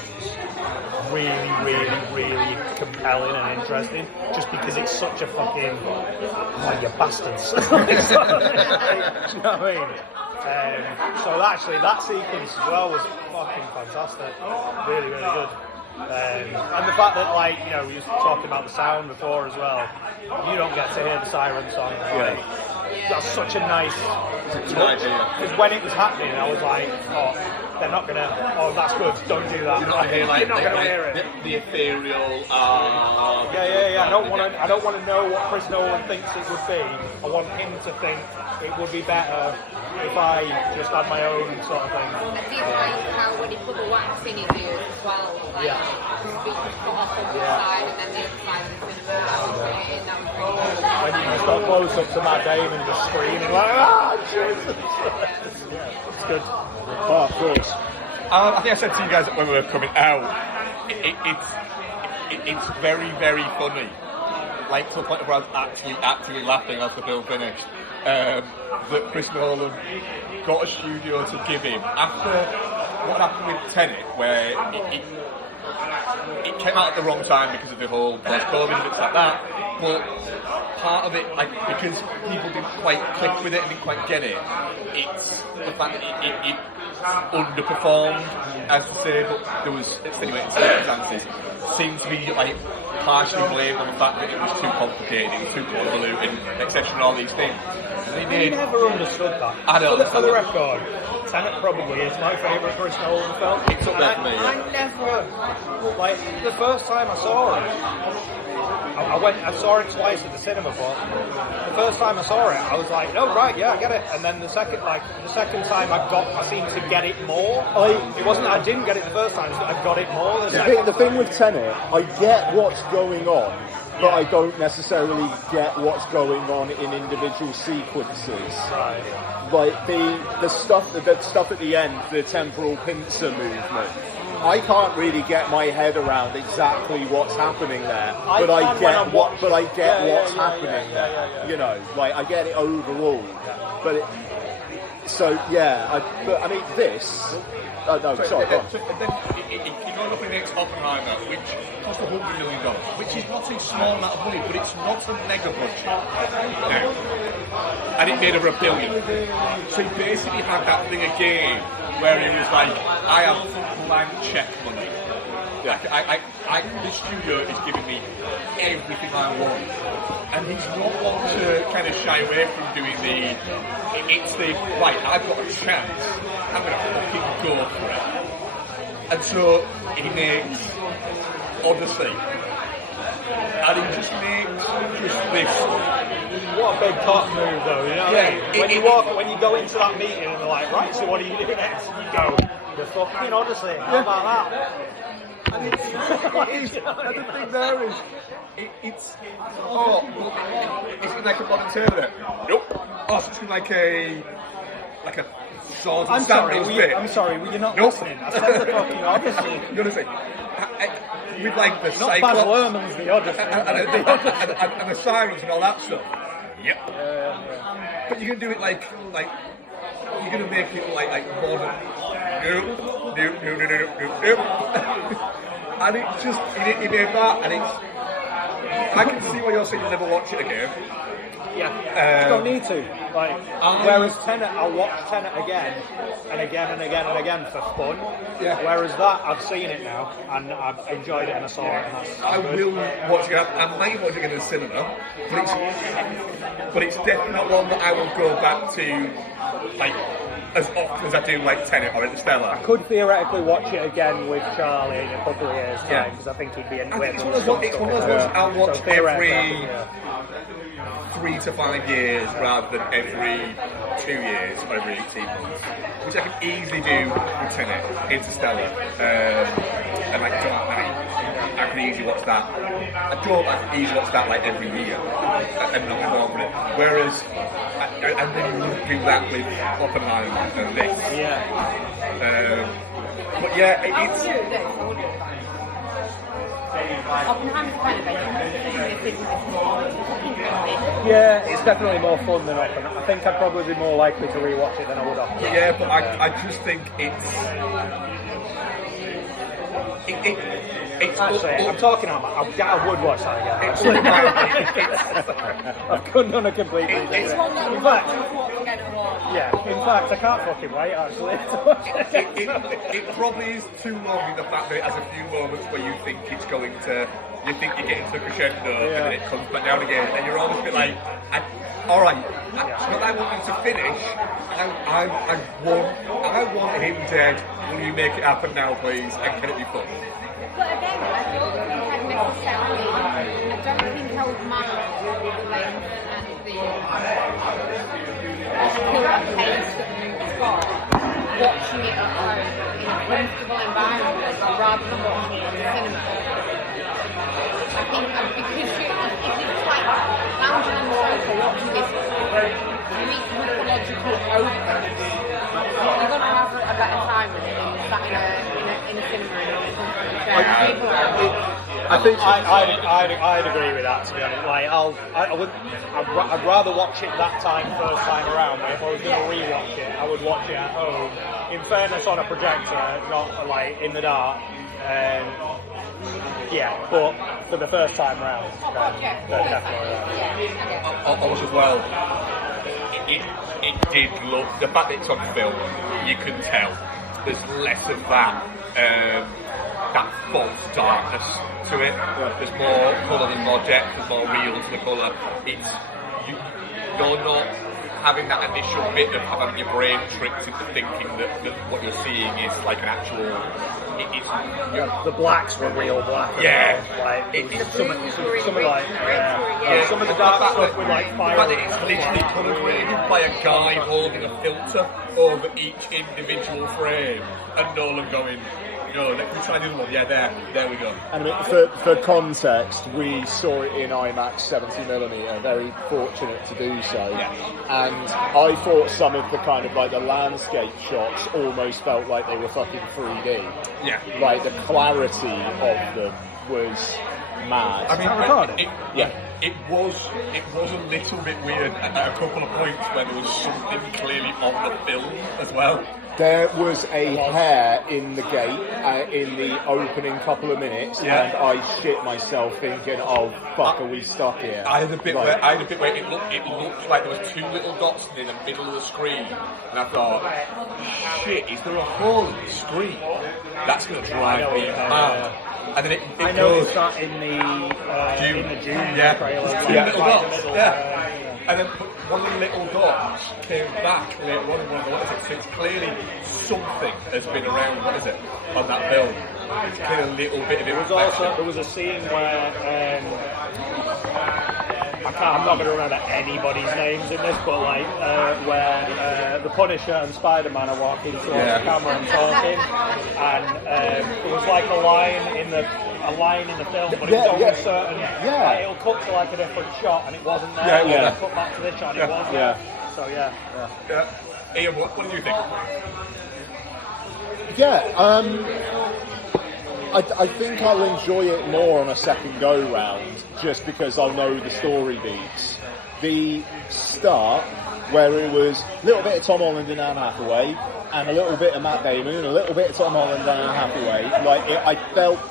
really, really, really compelling and interesting, just because it's such a fucking, you bastards. Do you know what I mean? So actually, that sequence as well was fucking fantastic. Really, really good. And the fact that, we were talking about the sound before as well. You don't get to hear the siren song. That's such a nice touch. Because when it was happening, I was like, they're not gonna. Oh, that's good. Don't do that. You're not gonna hear it. The ethereal. Yeah. I don't want to know what Chris Nolan thinks it would be. I want him to think it would be better if I just had my own sort of thing. I feel like how when he put the wax in his ears as well, like it was cut off on one side and then the other side of the cinema. That was pretty cool. When you just got close up to Matt Damon just screaming like, Jesus! It's good. But of course, I think I said to you guys when we were coming out, it's very, very funny. Like to the point where I was actually laughing as the film finished. That Chris Nolan got a studio to give him after what happened with Tenet, where it came out at the wrong time because of the whole post-COVID and bits like that. But part of it, like because people didn't quite click with it and didn't quite get it, it's the fact that it underperformed, as to say, but there was extenuating circumstances. Seems to be like partially blamed on the fact that it was too complicated, it was too convoluted, etc. and all these things. I never understood that. I don't for the record, Tenet probably is my favourite Chris Nolan film. It's up there for me. I never, like, the first time I saw it, I saw it twice at the cinema, but the first time I saw it, I was like, oh right, yeah, I get it. And then the second time I seemed to get it more. It wasn't that I didn't get it the first time, I got it more. The thing with Tenet, I get what's going on, but I don't necessarily get what's going on in individual sequences. Right. Like the stuff at the end, the temporal pincer movement. I can't really get my head around exactly what's happening there, but I get what's happening there. You know, like I get it overall, but but I mean this. No, sorry. Then you know nothing makes Oppenheimer, which cost $100 million, which is not a small amount of money, but it's not a mega budget now. And it made over $1 billion. So he basically had that thing again where he was like, I have blank check money. Like, the studio is giving me everything I want. And he's not one to kind of shy away from doing it's the, right, I've got a chance, I'm going to fucking go for it. And so he makes Odyssey. And he just makes this. What a big cock move though, you know what I mean? When you go into that meeting and they're like, right, so what do you do next? You go, the fucking Odyssey, how about that? And the thing there is, it's like a modern Terminator. Nope. Oh, so it's like a sword and I'm sorry, were you not listening? I said the fucking Odyssey. You're gonna say, with like the not Cyclops, Baz Luhrmann's the Odyssey, and the sirens and all that stuff. Yep. But you're gonna do it like you're gonna make it like modern. Nope. And it just, he made that, and it's, I can see why you're saying you'll never watch it again. Yeah, you don't need to. Like, whereas Tenet, I'll watch Tenet again and again and again and again for fun. Yeah. Whereas that, I've seen it now and I've enjoyed it and I saw it. And that's I good. will watch it. I might watch it in the cinema, but it's definitely not one that I will go back to like as often as I do like Tenet or Interstellar. I could theoretically watch it again with Charlie in a couple of years' time because I think he'd be into it. It's one of those ones I'll watch every 3 to 5 years rather than every 2 years or every 18 months, which I can easily do with Tenet, Interstellar, and like Dark Knight. I can easily watch that. I don't easily watch that like every year and not involved with it. Whereas, and then you wouldn't do that with Oppenheimer and this. But yeah, it's. Yeah, it's definitely more fun than Oppenheimer. I think I'd probably be more likely to rewatch it than I would Oppenheimer. Yeah, but I just think it's. Actually, I'm talking about. I would watch that again. I've done a complete. In fact, I can't fucking wait. Actually, it probably is too long in the fact that it has a few moments where you think it's going to. You think you're getting to the crescendo, and then it comes back down again, and you're almost a bit like, All right. But I want you to finish. I want him dead. Will you make it happen now, please? And can it be fun? But again, I don't think I necessarily. I don't think I would mind the length and the pace that the movie's got. Watching it at home in a comfortable environment rather than watching it in the cinema. I think because if you're just like lounging on the sofa watching this mythological opus, you're going to have a better time with it than sat in a cinema in a comfortable chair. I'd agree with that, to be honest. Like, I'd rather watch it that first time around, but if I was going to rewatch it, I would watch it at home. In fairness, on a projector, not like in the dark. But for the first time round, definitely. Also, as well, it did look. The fact that it's on film, you can tell there's less of that false darkness to it. There's more colour, there's more depth, there's more real to the colour. You're not having that initial bit of having your brain tricked into thinking that what you're seeing is like an actual. The blacks were real black. Yeah, some of the dark stuff with like fire. But it's literally coloured graded by a guy holding a filter over each individual frame, and Nolan going, let me try the other one. Yeah, there we go. And I mean, for context, we saw it in Imax 70mm, very fortunate to do so. Yeah. And I thought some of the kind of like the landscape shots almost felt like they were fucking 3D. Yeah. Like the clarity of them was mad. I mean, it was a little bit weird at a couple of points where there was something clearly on the film as well. There was a hair in the gate in the opening couple of minutes, and I shit myself thinking, "Oh fuck, are we stuck here?" I had a bit where it looked like there was two little dots in the middle of the screen, and I thought, "Shit, is there a hole in the screen?" That's going to drive me mad. And then I noticed that in the June trailer. Two little dots. And then one of the little dots came back later on in one of the letters. So it's clearly something has been around, on that film. It's clearly a little bit of it. There was a scene where I'm not going to remember anybody's names in this, but like where the Punisher and Spider-Man are walking towards the camera and talking, and there was like a line in the film, but it was only certain. Like, it'll cut to like a different shot, and it wasn't there. And cut back to this shot, and it was there. So Ian, what did you think? I think I'll enjoy it more on a second go round, just because I know the story beats. The start, where it was a little bit of Tom Holland and Anne Hathaway, and a little bit of Matt Damon, and a little bit of Tom Holland and Anne Hathaway, like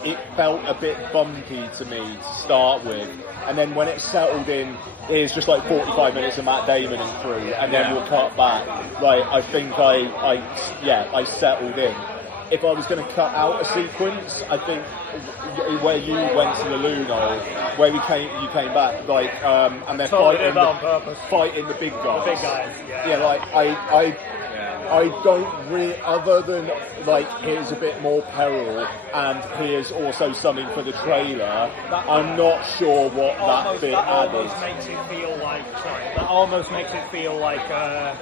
it felt a bit bumpy to me to start with, and then when it settled in, it's just like 45 minutes of Matt Damon and through, and then we'll cut back. Like I think I settled in. If I was going to cut out a sequence, I think where you went to the loo, Noel, where you came back, like, and they're fighting the big guys. The big guys, like I don't really, other than like here's a bit more peril and here's also something for the trailer. I'm not sure what that bit added. That almost makes it feel like a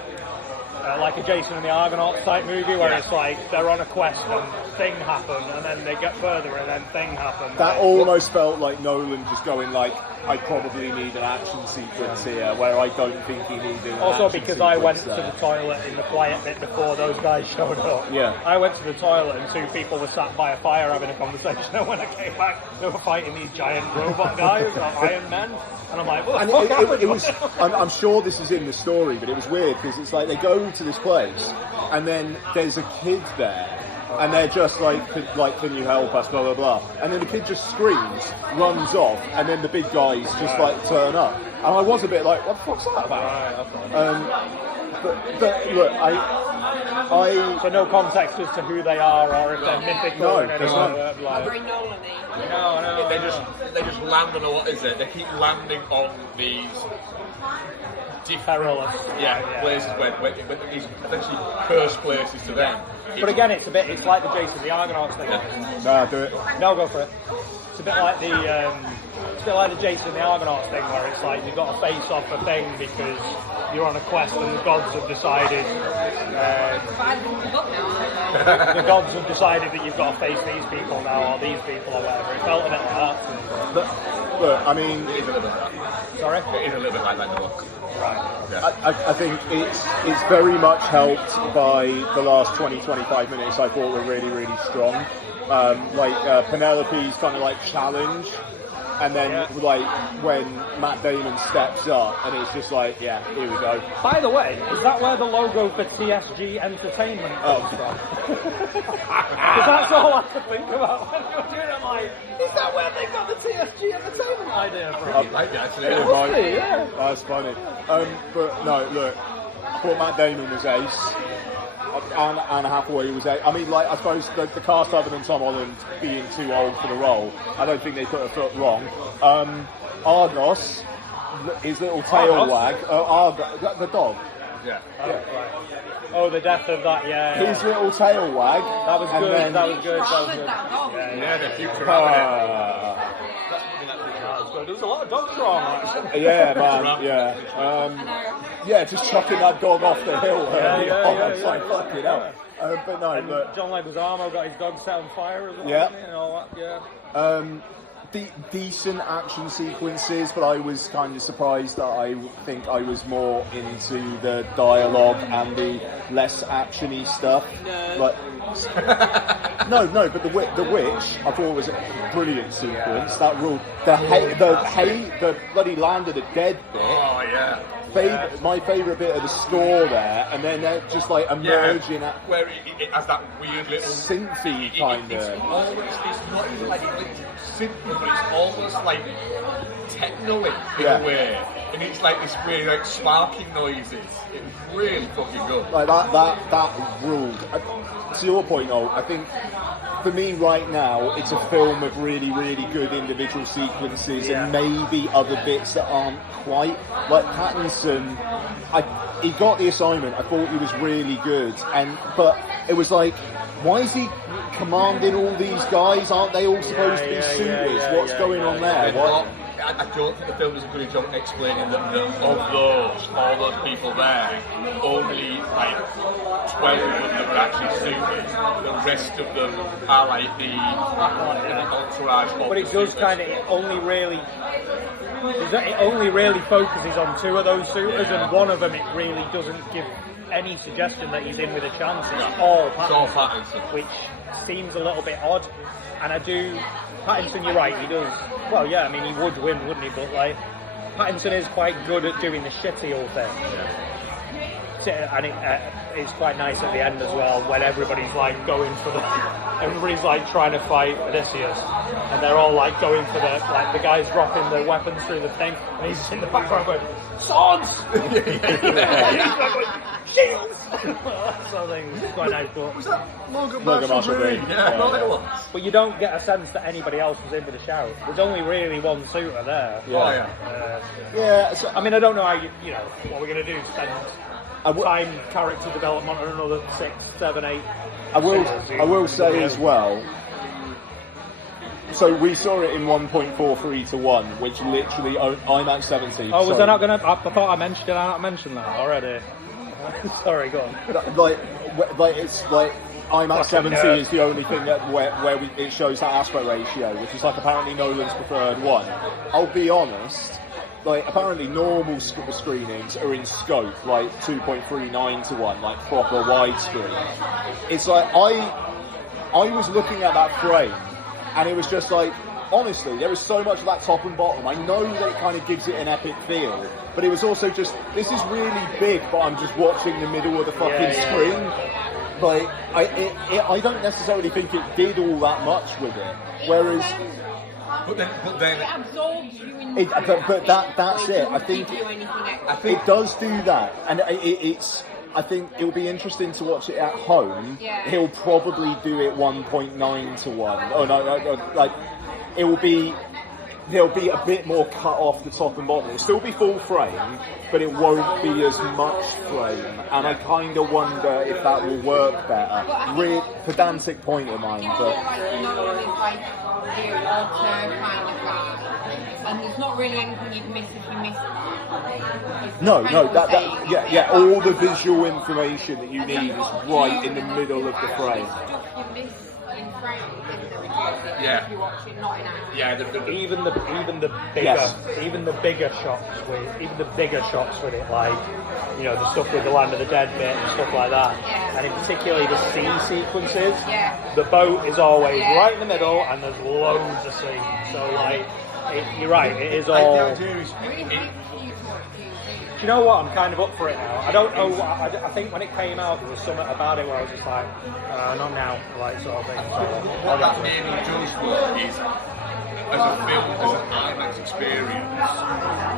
Jason and the Argonauts type movie, where it's like they're on a quest and thing happen, and then they get further and then thing happen. That almost felt like Nolan just going like, I probably need an action sequence here, where I don't think he needed an also action because I went there. to the toilet in the quiet bit before those guys showed up. Yeah. I went to the toilet and two people were sat by a fire having a conversation, and when I came back they were fighting these giant robot guys, like Iron Men, and I'm like, what the fuck happened? It was, I'm sure this is in the story, but it was weird because it's like they go to this place and then there's a kid there and they're just like, can you help us, blah blah blah, and then the kid just screams, runs off, and then the big guys just like turn up, and I was a bit like, what the fuck's that about? But look, I so no context as to who they are or if they're mythical. No, or there's not. Very Nolan-y. No. They just land on what is it? They keep landing on these perilous. Places where he's essentially cursed places to them. But again, it's like the Jason the Argonauts thing. No, do it. No, go for it. It's a bit like the Jason the Argonauts thing, where it's like you've got to face off a thing because you're on a quest and the gods have decided. The gods have decided that you've got to face these people now, or these people, or whatever. It felt a bit like that. Look, I mean, It is a little bit like that. Sorry. It is a little bit like the book. Right. I think it's very much helped by the last 20-25 minutes. I thought were really, really strong. Penelope's kind of like challenge, and then like when Matt Damon steps up, and it's just like, yeah, here we go. By the way, is that where the logo for TSG Entertainment comes from? Because that's all I could think about when you were doing it. I'm like, is that where they got the TSG Entertainment idea from? Actually, Yeah, that's funny. But no, look, I thought Matt Damon was ace. Anne Hathaway was ace. I mean, like, I suppose the cast other than Tom Holland being too old for the role, I don't think they put a foot wrong. Argos, his little tail wag, the dog. Yeah. Oh, the death of that, His little tail wag. That was good. Then, That was good. Yeah, the future There was a lot of dogs wrong, actually. Yeah, man. Yeah. Just chucking that dog off the hill. It's like fucking hell. But no, look. John Leguizamo got his dog set on fire as well. Yeah. And all that, Decent action sequences, but I was kind of surprised that I think I was more into the dialogue and the less actiony stuff. No. But the witch, I thought was a brilliant sequence. That ruled the bloody land of the dead bit. Oh yeah. My favourite bit of the score there, and then they're just like emerging at where it has that weird little synthy kind It's of. always, it's not even like synthy, but it's almost like techno-y in a way, and it's like this weird like sparking noises. It's really fucking good. Like that ruled. To your point, though, I think for me right now, it's a film of really, really good individual sequences and maybe other bits that aren't quite. Like Pattinson, he got the assignment. I thought he was really good, but it was like, why is he commanding all these guys? Aren't they all supposed to be suitors? What's going on there? What? I don't think the film does a good job explaining that all those people there, only like 12 of them are actually suitors. The rest of them are like the entourage. But it does kind of, it only really focuses on two of those suitors, and one of them it really doesn't give any suggestion that he's in with a chance. It's all Pattinson, which seems a little bit odd. And Pattinson, you're right, he does. Well, yeah, I mean, he would win, wouldn't he? But like, Pattinson is quite good at doing the shitty old thing. And it's quite nice at the end as well, when everybody's like going for everybody's like trying to fight Odysseus, and they're all like going for the guy's dropping the weapons through the thing, and he's in the background going, swords! He's like going, shields! So it's quite nice, but Was that Logan Marshall Green? Yeah, I thought it was. but you don't get a sense that anybody else was in with a shout. There's only really one suitor there. Yeah. So, I mean, I don't know how what we're going to do, spend time character development on another 6, 7, 8. I will say as well. So we saw it in 1.43 to 1, which literally IMAX 70. Oh, was I not going to? I thought I mentioned it. I not mentioned that already. Sorry, go on. Like it's like IMAX 70 is the only thing that where it shows that aspect ratio, which is like apparently Nolan's preferred one. I'll be honest. Like, apparently normal screenings are in scope, like 2.39 to 1, like proper widescreen. It's like, I was looking at that frame, and it was just like, honestly, there is so much of that top and bottom. I know that it kind of gives it an epic feel, but it was also just, this is really big, but I'm just watching the middle of the fucking screen. Like, I don't necessarily think it did all that much with it. Whereas... But then it absorbs you in. But that's it. I think it does do that, and it's. I think it'll be interesting to watch it at home. Yeah. He'll probably do it 1.9 to 1. Oh no, like it will be. There'll be a bit more cut off the top and bottom. It'll still be full frame, but it won't be as much frame. And I kind of wonder if that will work better. Real pedantic point of mine, but like Noel is like the auteur kind of guy, and there's not really anything you'd miss if you missed. no, yeah, all the visual information that you need is right in the middle of the frame. Stuff you miss in frame in the review. Yeah. If you watch it not in IMAX. Yeah, even the bigger Yes. even the bigger shots with it, like the stuff with the Land of the Dead bit and stuff like that, Yeah. and in particularly the sea sequences. Yeah. The boat is always Yeah. right in the middle, and there's loads of sea. So you're right, it is the all. idea is I really hate for you to watch Do you know what? I'm kind of up for it now. I don't know. I think when it came out, there was something about it where I was just like, not now, like sort of thing. So, what that mainly does though is, as a film, as an IMAX experience,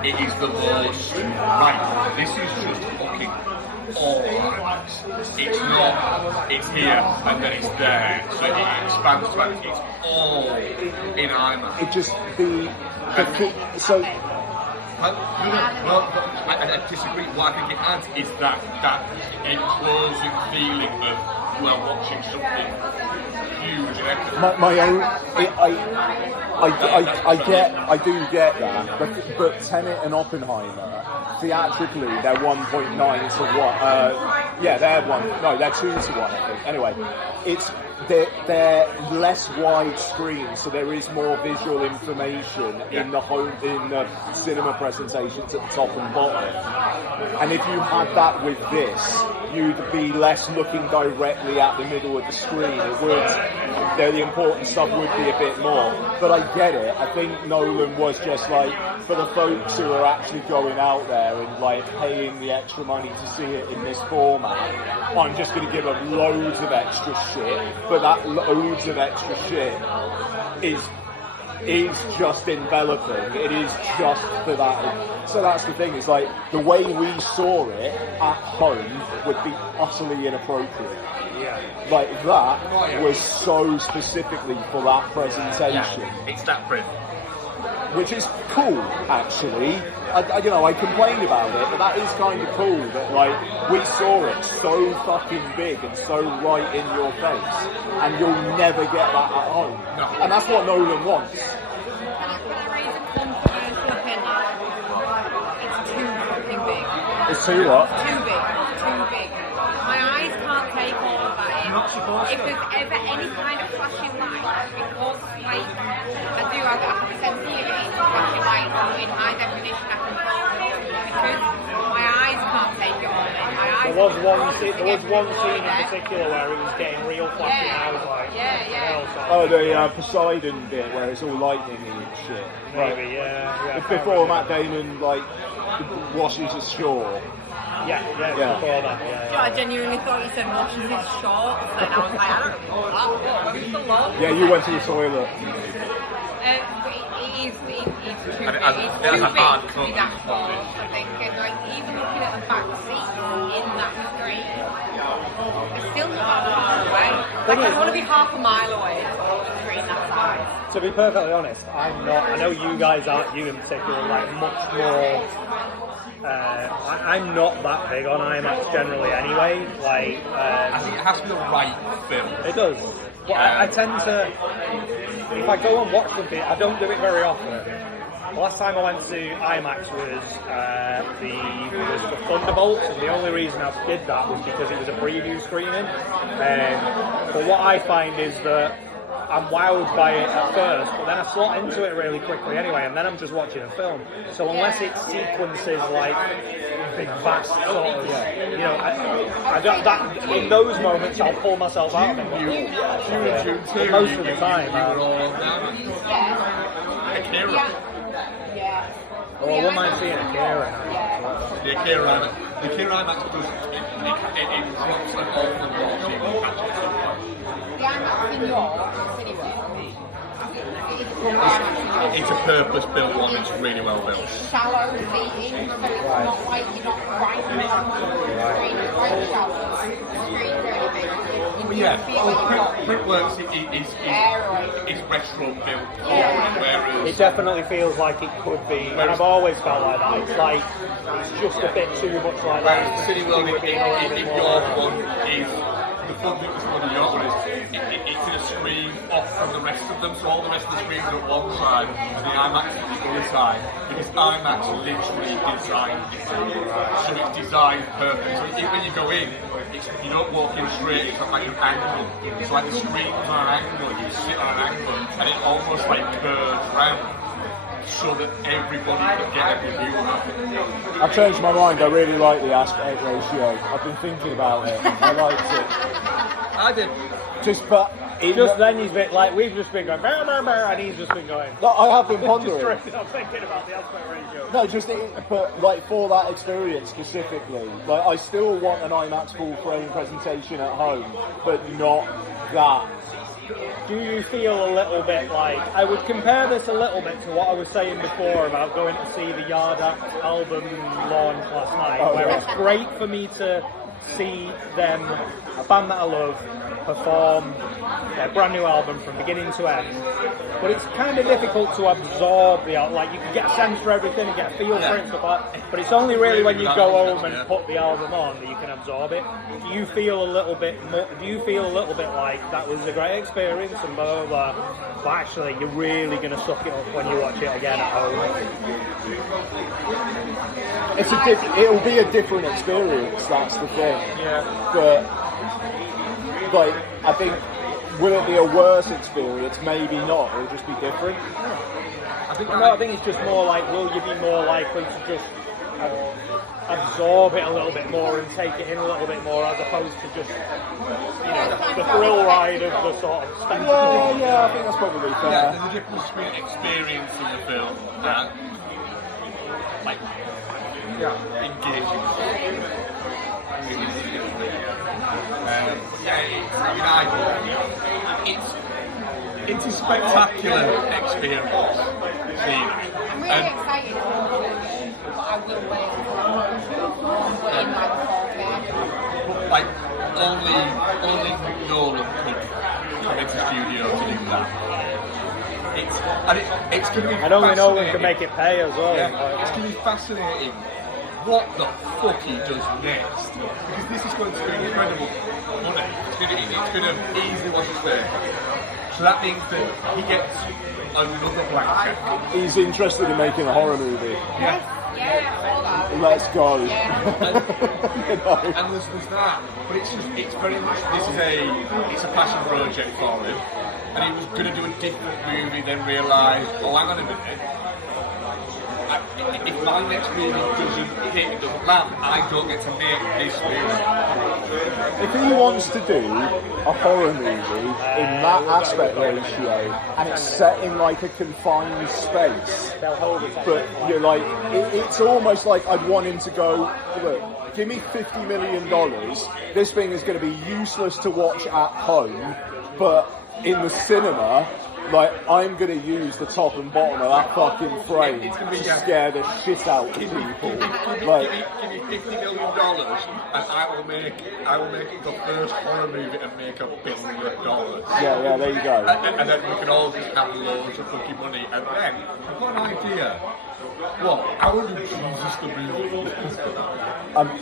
it is the most, right, this is just fucking all IMAX. It's not, it's here and then it's there, so it expands to it, it's all in IMAX. It just so. Well, I disagree. What I think it adds is that enclosing feeling of we're watching something huge and epic. My own, I do get that, but Tenet and Oppenheimer, theatrically, they're 1.9 to 1. They're 2 to 1, I think. Anyway, they're less wide screens, so there is more visual information in the cinema presentations at the top and bottom. And if you had that with this, you'd be less looking directly at the middle of the screen. The important stuff would be a bit more. But I get it. I think Nolan was just like, for the folks who are actually going out there and like paying the extra money to see it in this format, I'm just going to give them loads of extra shit. But that loads of extra shit is just enveloping. It is just for that. So that's the thing. It's like the way we saw it at home would be utterly inappropriate. yeah. Like that was so specifically for that presentation. Yeah, it's that print. Which is cool, actually. I complained about it, but that is kind of cool that, like, we saw it so fucking big and so right in your face, and you'll never get that at home. No. And that's what Nolan wants. Can I raise a controversial opinion? It's too fucking big. It's too what? Too big. Too big. My eyes can't take all of that in. If there's ever any kind of flashing light, because like I do have a sensitivity to flashing light in high definition, I can focus because my eyes can't take it all in. My eyes There was one scene in particular where it was getting real flashy, and I was like, Oh, the Poseidon bit where it's all lightning and shit. maybe, yeah. Before Matt Damon, like, washes ashore. Yeah, Yeah. before that, yeah. I genuinely thought you said washing his shorts, and I was like, I don't know what that was. It's a lot. Yeah, you went to the toilet. But it's too big. It's too And big it has a hard to cut. be that small, I think. And like, even looking at the back seat in that screen, it's still not that far away. Like, I want to be half a mile away from the screen that size. To be perfectly honest, I'm not. I know you guys aren't. You in particular, like much more. I'm not that big on IMAX generally, anyway. Like, I think it has to be the right film. it does. But I tend to. If I go and watch something, I don't do it very often. The last time I went to IMAX was the Thunderbolts, and the only reason I did that was because it was a preview screening. But what I find is that I'm wowed by it at first, but then I slot into it really quickly anyway, and then I'm just watching a film. So unless it sequences like big vast sort of, I don't. That in those moments I'll pull myself out of it. But most of the time, Yeah. I wouldn't mind seeing Akira. The Akira IMAX does it drops like all the watching The IMAX in York, anyway. It's a purpose-built one. It's really well built. Shallow seating, so it's not like you're not right in front of the screen. It's quite shallow. The screen's really big. Yeah, feel like Printworks is retro built, whereas It definitely feels like it could be, and I've always felt like that. It's like, it's just a bit too much like that. Cineworld in York one is the fun bit was one of York one is it's in a screen off from the rest of them, so all the rest of the screens are at one side and the IMAX is on the other side because IMAX literally designed it, so it's designed perfect. So when you go in, you don't walk in straight, it's like an angle. So like the screen's on an angle, you sit on an angle, and it almost like curves round so that everybody can get a view of it. I've changed my mind. I really like the aspect ratio. I've been thinking about it. I liked it. I did. Just then he's been like, we've just been going, bah, bah, bah, and he's just been going. No, I have been pondering. I'm thinking about the aspect ratio. No, but like for that experience specifically, like I still want an IMAX full frame presentation at home, but not that. Do you feel a little bit like, I would compare this a little bit to what I was saying before about going to see the Yard Act album launch last night, where it's great for me to see them, a band that I love, perform their brand new album from beginning to end, but it's kind of difficult to absorb the album. Like, you can get a sense for everything and get a feel for it, but it's only really when you go home and put the album on that you can absorb it. Do you feel a little bit like that was a great experience and blah blah blah, but actually you're really going to suck it up when you watch it again at home? It'll be a different experience, that's the thing. Yeah. But like, I think, will it be a worse experience? Maybe not. It'll just be different. I think it's just more like, will you be more likely to just absorb it a little bit more and take it in a little bit more, as opposed to just, the thrill ride of the sort of spectacle? Yeah, I think that's probably fair. Yeah, there's a difference between experiencing the film and engaging. It's a spectacular experience. I'm really excited about it, but I will wait in my podcast. Like, only Noel could come into the studio to do that. It's going to be I don't know one can make it pay as well. Yeah, it's going to be fascinating what the fuck he does next, because this is going to be incredible money. It's going to easily wash his face. So that means that he gets another blank check. He's interested in making a horror movie. Yeah. Let's go. And there's that, but it's very much, it's a passion project for him, and he was going to do a different movie, then realised, hang on a minute, if my next movie doesn't hit, it doesn't land, I don't get to make this movie. If he wants to do a horror movie in that aspect ratio, and it's set in like a confined space, but you're like, it's almost like I'd want him to go, look, give me $50 million, this thing is going to be useless to watch at home, but in the cinema, like, I'm going to use the top and bottom of that fucking frame to scare the shit out of people. Like, give me $50 million, and I will make it the first horror movie and make $1 billion. Yeah, there you go. And then we can all just have loads of fucking money. And then I've got an idea. What? I would do Jesus the movie.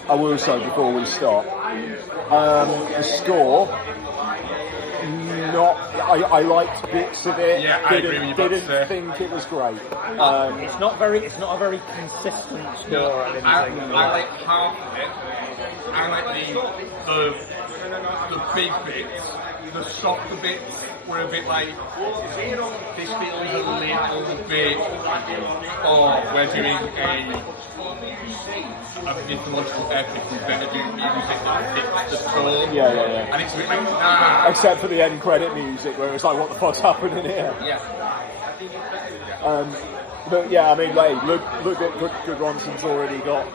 I will say before we stop, the score. I liked bits of it. Yeah, I agree with you. Didn't think it was great. It's not a very consistent score. I like half of it. I like the big bits. The softer bits were a bit like, this feels a little bit, we're doing a mythological epic, we better do music that fits the tone. Yeah. And it's a bit like, except for the end credit music, where it's like, what the fuck's happening here? Yeah. But yeah, I mean, like, look at Good Ronson's already got.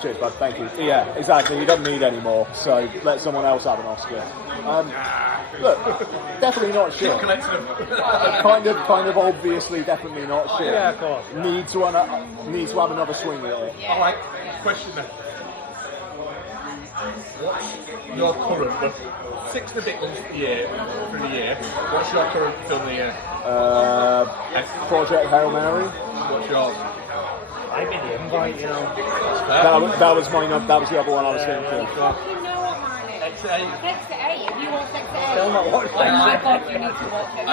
Cheers, bud. Thank you. Yeah, exactly. He doesn't need any more, so let someone else have an Oscar. Look, definitely not shit. kind of obviously, definitely not shit. Yeah, of course. Yeah. Need to have another swing at it. All right. Question then. What's your current, the 6 and a bit months through the year, what's your current film of the year? Project Hail Mary. What's yours? I've been the invite, you know. That was mine. That was the other one I was thinking. Exit 8. Have you watched Exit 8? Still not watched Oh my god, you need to watch it. I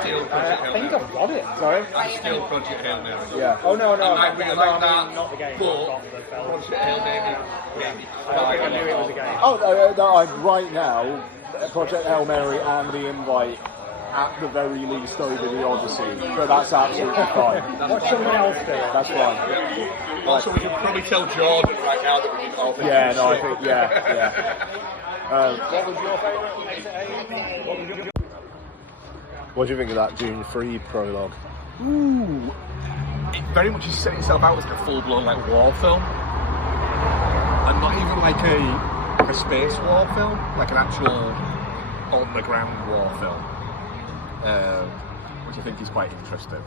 still Project Hail Mary. I've got it. Sorry. I still Project Hail Mary. Yeah. Oh no, I really like that. Not the game. But Project Hail Mary. I knew it was a game. Oh, no, right now, Project Hail Mary and the invite at the very least over the Odyssey, but that's absolutely fine. Watch someone else do it. That's fine. Also, we should probably tell Jordan right now that we did all this. Yeah, no, I think, yeah. What was your favourite? Exit 8? What was your... What do you think of that Dune 3 prologue? Ooh, it very much is setting itself out as like a full-blown like war film, and not even like a space war film, like an actual on-the-ground war film, which I think is quite interesting.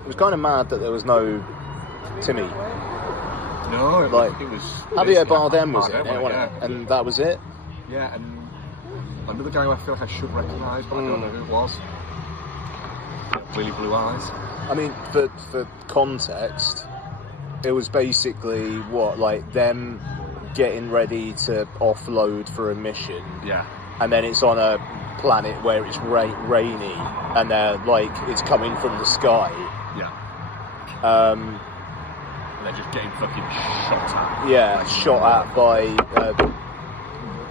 It was kind of mad that there was no Timmy. No, it was Javier Bardem was in it, yeah. wasn't it? And that was it. Yeah, and another guy who I feel like I should recognise, but I don't know who it was. Really blue eyes. I mean, for context, it was basically like them getting ready to offload for a mission. Yeah. And then it's on a planet where it's rainy, and they're like, it's coming from the sky. Yeah. And they're just getting fucking shot at. Yeah, shot at by a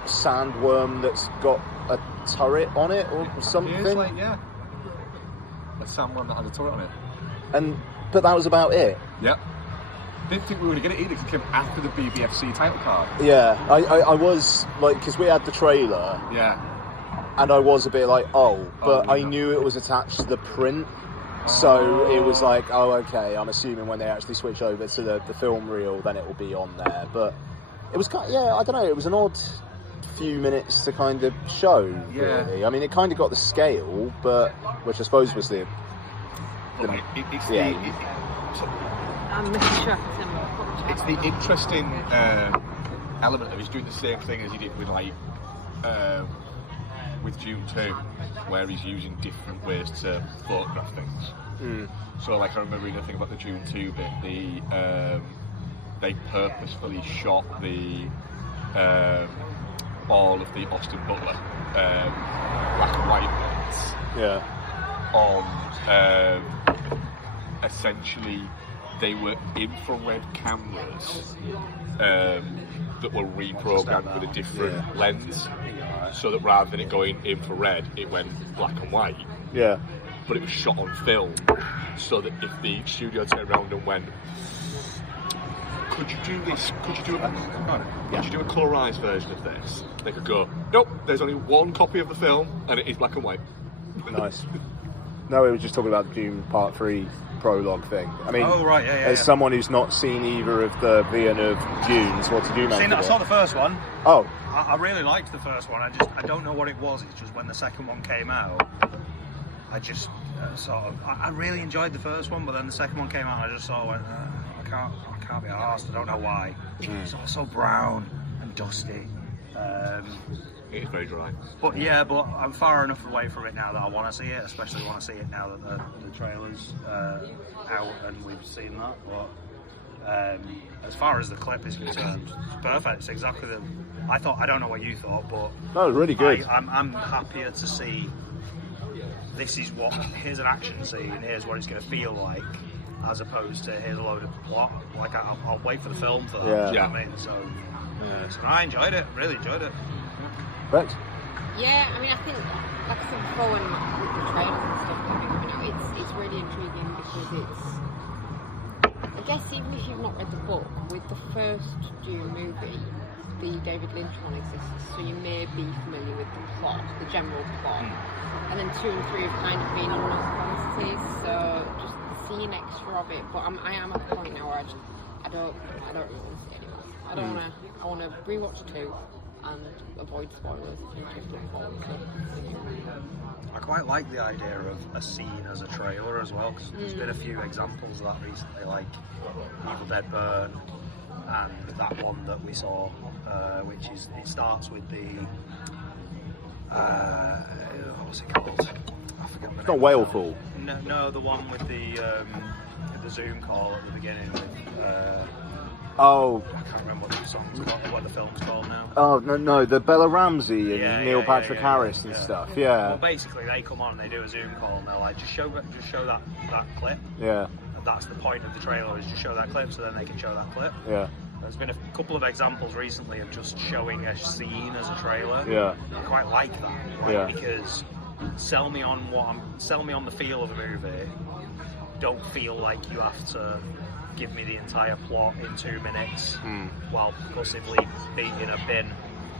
sandworm that's got a turret on it or something. It's like, yeah. A sandworm that has a turret on it. But that was about it. Yep. Didn't think we were going to get it either because it came after the BBFC title card. Yeah, I was like, because we had the trailer. Yeah. And I was a bit like, but I no. knew it was attached to the print. So it was like, okay, I'm assuming when they actually switch over to the film reel, then it will be on there. But it was kind of, I don't know, it was an odd few minutes to kind of show, really. I mean, it kind of got the scale, but, which I suppose was the it's the interesting element of he's doing the same thing as he did with with Dune 2, where he's using different ways to photograph things. So like I remember reading a thing about the Dune 2 bit, they purposefully shot the all of the Austin Butler black and white bits on essentially they were infrared cameras that were reprogrammed with a different lens, so that rather than it going infrared, it went black and white. Yeah. But it was shot on film, so that if the studio turned around and went, could you do this? Could you do a colorized version of this? They could go, nope, there's only one copy of the film, and it is black and white. Nice. No, we were just talking about the Dune Part 3 prologue thing. I mean, as someone who's not seen either of the Villeneuve Dunes, what did you make of it? I saw the first one. Oh. I really liked the first one. I don't know what it was. It's just when the second one came out, I just I really enjoyed the first one, but then the second one came out and I just sort of went, I can't be arsed. I don't know why. It's all so brown and dusty. It is very dry. But I'm far enough away from it now that I want to see it, especially want to see it now that the trailer's out and we've seen that. But as far as the clip is concerned, it's perfect. It's exactly I don't know what you thought, but no, really good. I'm happier to see here's an action scene, here's what it's going to feel like, as opposed to here's a load of plot. Like I'll wait for the film for that. Yeah. You know what I mean? So I enjoyed it. Really enjoyed it. But yeah, I mean, I think like I said before, when with the trailers and stuff coming, it's really intriguing because I guess even if you've not read the book, with the first Dune movie, the David Lynch one exists, so you may be familiar with the plot, the general plot. And then 2 and 3 have kind of been unknown quantities, so just seeing extra of it. But I am at the point now where I don't really want to see it anymore. I want to rewatch 2 and avoid spoilers and just look forward to it. I quite like the idea of a scene as a trailer as well, because there's been a few examples of that recently, like Evil Dead Burn and with that one that we saw, which is it starts with the what's it called? I forget the It's name. not Whalefall. No, the one with the Zoom call at the beginning. Oh, I can't remember what the film's called now. oh no, the Bella Ramsey and Yeah, Neil yeah, Patrick yeah, Harris and yeah. stuff. Yeah, Well, basically, they come on and they do a Zoom call and they're like, just show that clip. yeah, And that's the point of the trailer, is just show that clip, so then they can show that clip. yeah, There's been a couple of examples recently of just showing a scene as a trailer. yeah, I quite like that, Yeah. because sell me on the feel of a movie. Don't feel like you have to give me the entire plot in 2 minutes while possibly beating a bin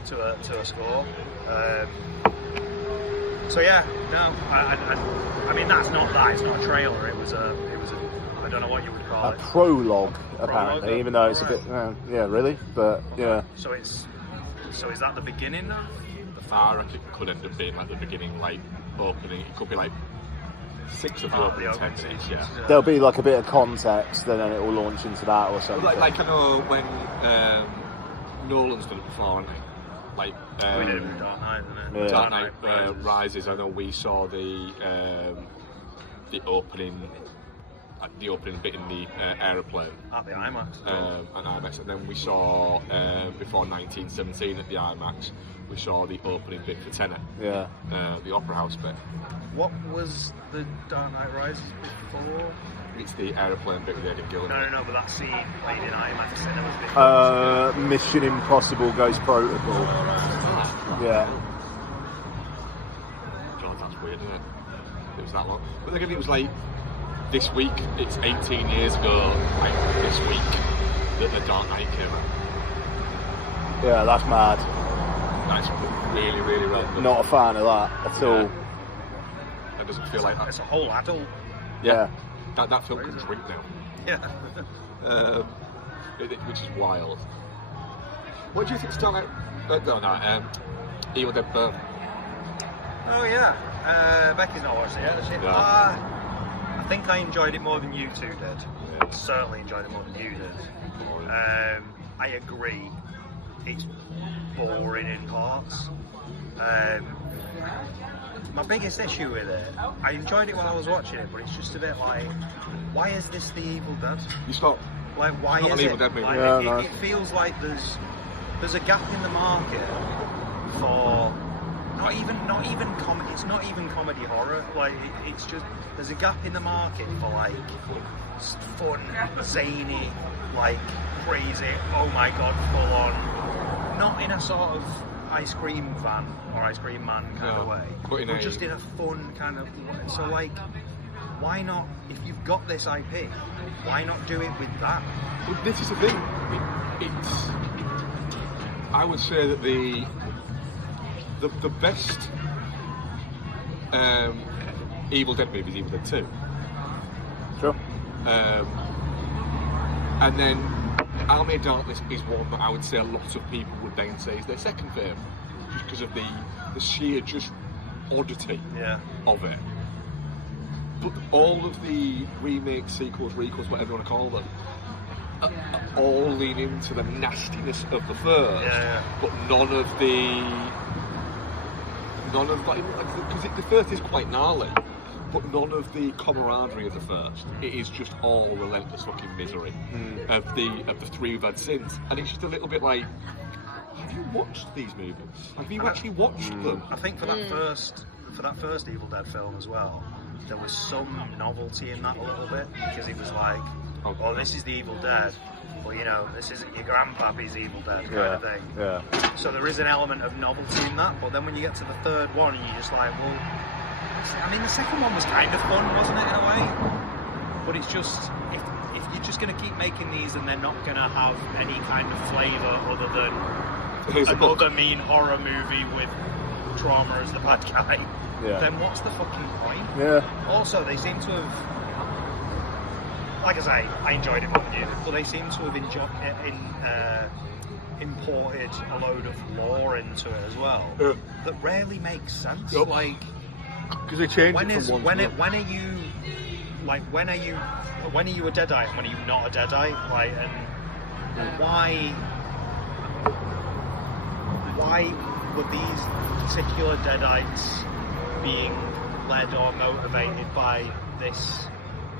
to a score. So yeah, no, I mean that's not that. It's not a trailer. It was a I don't know what you would call a it. prologue apparently, Prologue, even though it's a right. bit, yeah, really, but yeah, So is that the beginning now? I reckon it could end up being like the beginning, like opening. It could be like 6 of the Oh, opening the 10 opening minutes. scenes, Yeah. there'll be like a bit of context, and then it will launch into that or something. Like I know when Nolan's done it before, hasn't he? Like We did it with Dark Knight, didn't it? Yeah. Dark Knight Rises. I know we saw the opening bit in the aeroplane At the Imax. at IMAX, and then we saw before 1917 at the IMAX. We saw the opening bit for Tenet, Yeah, the Opera House bit. What was the Dark Knight Rises before? It's the aeroplane bit with Eddie Gillen. No, but that scene played in IMAX cinemas before. Mission Impossible Ghost Protocol. Yeah, God, that's weird, isn't it? It was that long. But then again, it was like this week. It's 18 years ago, like this week, that the Dark Knight came out. yeah, that's mad. That's really, really random. Not a fan of that at all. That doesn't feel like It's that. a whole adult. Yeah, That film can drink now. Yeah. Which is wild. What do you think Starlight? Evil Dead Burn. Oh yeah. Becky's not watched it yet, has she? No. I think I enjoyed it more than you two did. Yeah. Certainly enjoyed it more than you did. I agree. It's boring in parts. My biggest issue with it, I enjoyed it while I was watching it, but it's just a bit like, why is this the Evil Dead? You stop. Like, why Not is an it? Evil Dead movie. Like, Yeah, it, no. it feels like there's a gap in the market for not even comedy. It's not even comedy horror. Like it's just there's a gap in the market for like fun, zany, like crazy. Oh my god, full on. Not in a sort of ice cream van or ice cream man kind of No, way, but in a- just in a fun kind of way. So like, why not? If you've got this IP, why not do it with that? Well, this is the thing. It's. I would say that the best Evil Dead movie is Evil Dead 2. sure. And then Army of Darkness is one that I would say a lot of people would then say is their second favourite, just because of the sheer just oddity Yeah. of it. But all of the remakes, sequels, recalls, whatever you want to call them, are all lean into the nastiness of the first, Yeah. but none of like, because the first is quite gnarly, but none of the camaraderie of the first. It is just all relentless fucking misery of the three we've had since, and it's just a little bit like, have you watched these movies? Have you actually watched them? I think for that first Evil Dead film as well, there was some novelty in that a little bit, because it was like, oh, this is the Evil Dead, well, you know, this isn't your grandpappy's Evil Dead kind of thing. Yeah. So there is an element of novelty in that, but then when you get to the third one, you're just like, well, I mean, the second one was kind of fun, wasn't it, in a way? But it's just, if you're just going to keep making these and they're not going to have any kind of flavour other than Here's the book. another mean horror movie with trauma as the bad guy, Yeah. then what's the fucking point? Yeah. Also, they seem to have, like I say, I enjoyed it more than you did, but they seem to have imported a load of lore into it as well that rarely makes sense. Yep. Like, Because they changed when it is from when one it to when are you like when are you a Deadite and when are you not a Deadite? Like, and why were these particular Deadites being led or motivated by this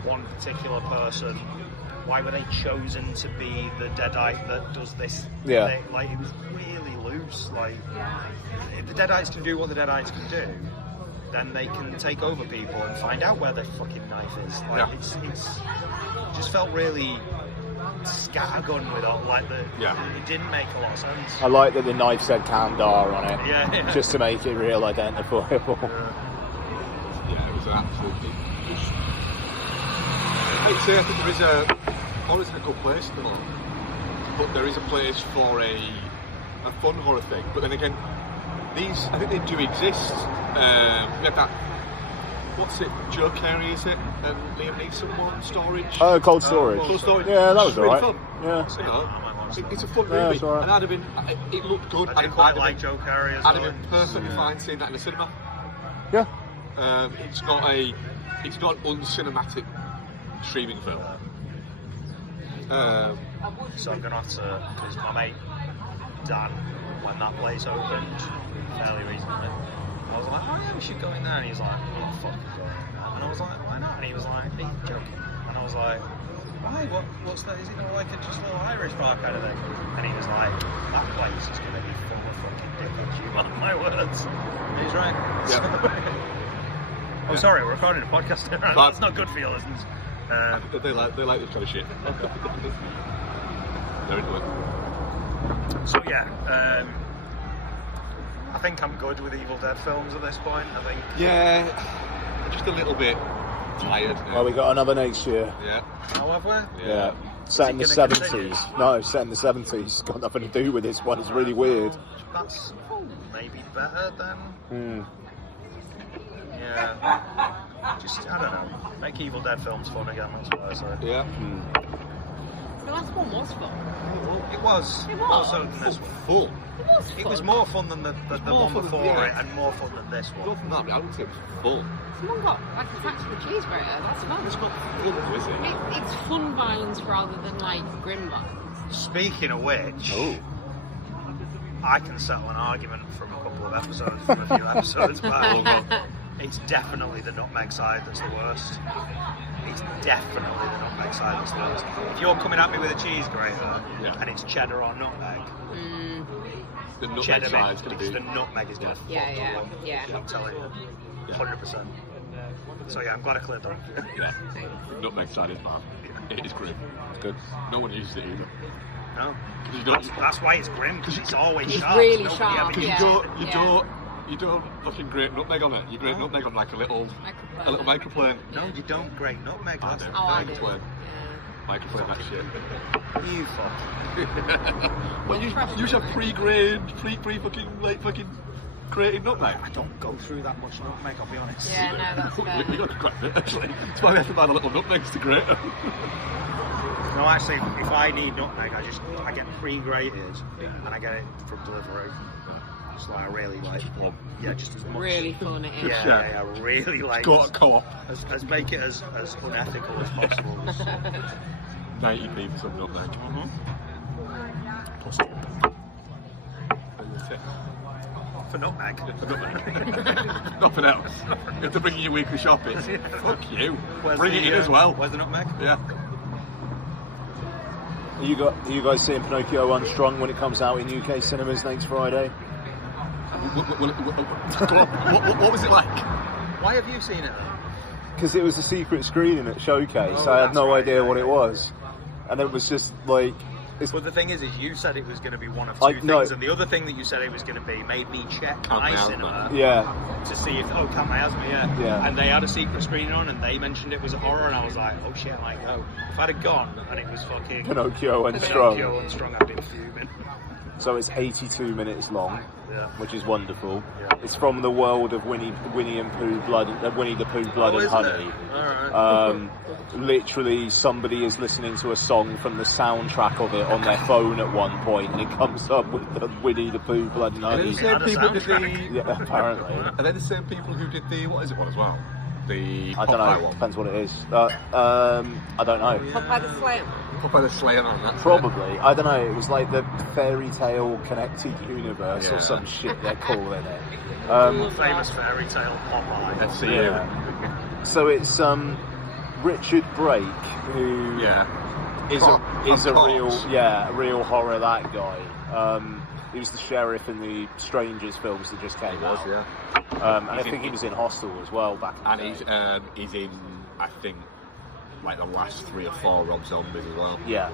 one particular person? Why were they chosen to be the Deadite that does this thing? Like, it was really loose. Like, if the Deadites can do what the Deadites can do, then they can take over people and find out where their fucking knife is. Like, it just felt really scattergun with all, like, it didn't make a lot of sense. I like that the knife said Kandar on it, just to make it real identifiable. Yeah, it was absolutely... I'd say I think there is always a good place though, but there is a place for a fun horror thing. But then again, these, I think they do exist. We had that, what's it, Joe Carey is it, and Liam Neeson one, Storage? Oh, Cold Storage. Cold Storage. Yeah, that was really alright. fun. Yeah. So, you know, it's a fun movie, right. and I'd have been, it looked good. I quite like Joe Carey as well. I'd have been perfectly fine seeing that in the cinema. Yeah. It's not an uncinematic streaming film. So I'm gonna have to, because my mate Dan, when that place opened fairly recently, I was like, oh yeah, we should go in there, and he was like, oh fuck, go in there. And I was like, why not? And he was like, are you joking? And I was like, why? What's that? Is it not like a just little Irish bar kind of thing? And he was like, that place is gonna be full of fucking dickheads, you mark my words. And he's right. Yeah. Oh, sorry, we're recording a podcast here. That's not good for your listeners. They like this kind of shit. They're into it. So yeah, I think I'm good with Evil Dead films at this point. I think. Yeah, just a little bit tired. Well, we got another next year. Yeah. Oh, have we? Yeah. Set in the Is it gonna 70s. continue? No, set in the 70s. Got nothing to do with this one. It's really weird. That's maybe better than. Yeah. Just, I don't know. Make Evil Dead films fun again, that's what I say. Yeah. The last one was fun. It was. It was. More so than this one. Full. It was fun. It was more fun than the more one fun than- before yeah. it, and more fun than this Not one. from that, I would say it was full. Someone got like attacked with a cheeseburger. That's fun. It's not full, though, is it? It's fun violence rather than like grim violence. Speaking of which, Oh. I can settle an argument from a couple of episodes, from a few episodes back. It's definitely the nutmeg side that's the worst. It's definitely the nutmeg side that's the worst. If you're coming at me with a cheese grater and it's cheddar or nutmeg, The nutmeg cheddar side's going to be... the nutmeg is going to Yeah. I'm telling you, 100%. So yeah, I'm glad I cleared that. Yeah. Nutmeg side is bad. It is grim. It's good. No one uses it either. No, You don't... that's why it's grim, because it's always It's sharp. really Nobody sharp, ever Because yeah. you don't fucking grate nutmeg on it. You grate nutmeg on like a little microplane. No, you don't grate nutmeg. I That's do. the Oh, I thing. do. Microplane that shit. You fuck. Well, you have pre-fucking grated nutmeg. I don't go through that much nutmeg, I'll be honest. Yeah, no, that's fair. We got quite a bit actually. That's why we have to buy the little nutmegs to grate them. No, actually, if I need nutmeg, I get pre-grated and I get it from delivery. Just like I really like. Just as much. Really fun it is. Yeah, really like. Go to co-op. As make it as unethical as possible. 90p for some nutmeg. Plus For nutmeg. Nothing else. You have to bring in your weekly shopping. Fuck you. Bring it in as well. Where's the nutmeg? Yeah. Are you guys seeing Pinocchio Unstrung when it comes out in UK cinemas next Friday? What was it like? Why have you seen it? Because it was a secret screening at Showcase. Oh, I had that's no right, idea yeah, what yeah. it was. And it was just like... But the thing is you said it was going to be one of I two know. things, and the other thing that you said it was going to be made me check Count my My Asthma. cinema Yeah. to see if Count My Asthma, Yeah. and they had a secret screening on, and they mentioned it was a horror, and I was like, oh shit, I might go. If I'd have gone and it was fucking Pinocchio Unstrung. Pinocchio Unstrung, I'd been fuming. So it's 82 minutes long, Yeah. which is wonderful. Yeah. It's from the world of Winnie the Pooh, Blood and isn't Honey. it? Alright. Literally, somebody is listening to a song from the soundtrack of it on their phone at one point, and it comes up with the Winnie the Pooh, Blood and Are they Honey. the same Had a people did soundtrack. the... Yeah, apparently. Are they the same people who did the... What is it one as well? The I don't know. Popeye one. Depends what it is. I don't know. Popeye the Slayer. Popeye the Slayer on that. Probably. I don't know. It was like the fairy tale connected universe or Yeah. some shit they're calling it. Famous fairy tale Popeye. Let's see Yeah. So it's Richard Brake, who is a real horror, that guy. He was the sheriff in the Strangers films that just came out. And I think he was in Hostel as well back in the day. And he's in, I think, like the last 3 or 4 Rob Zombies as well. Yeah.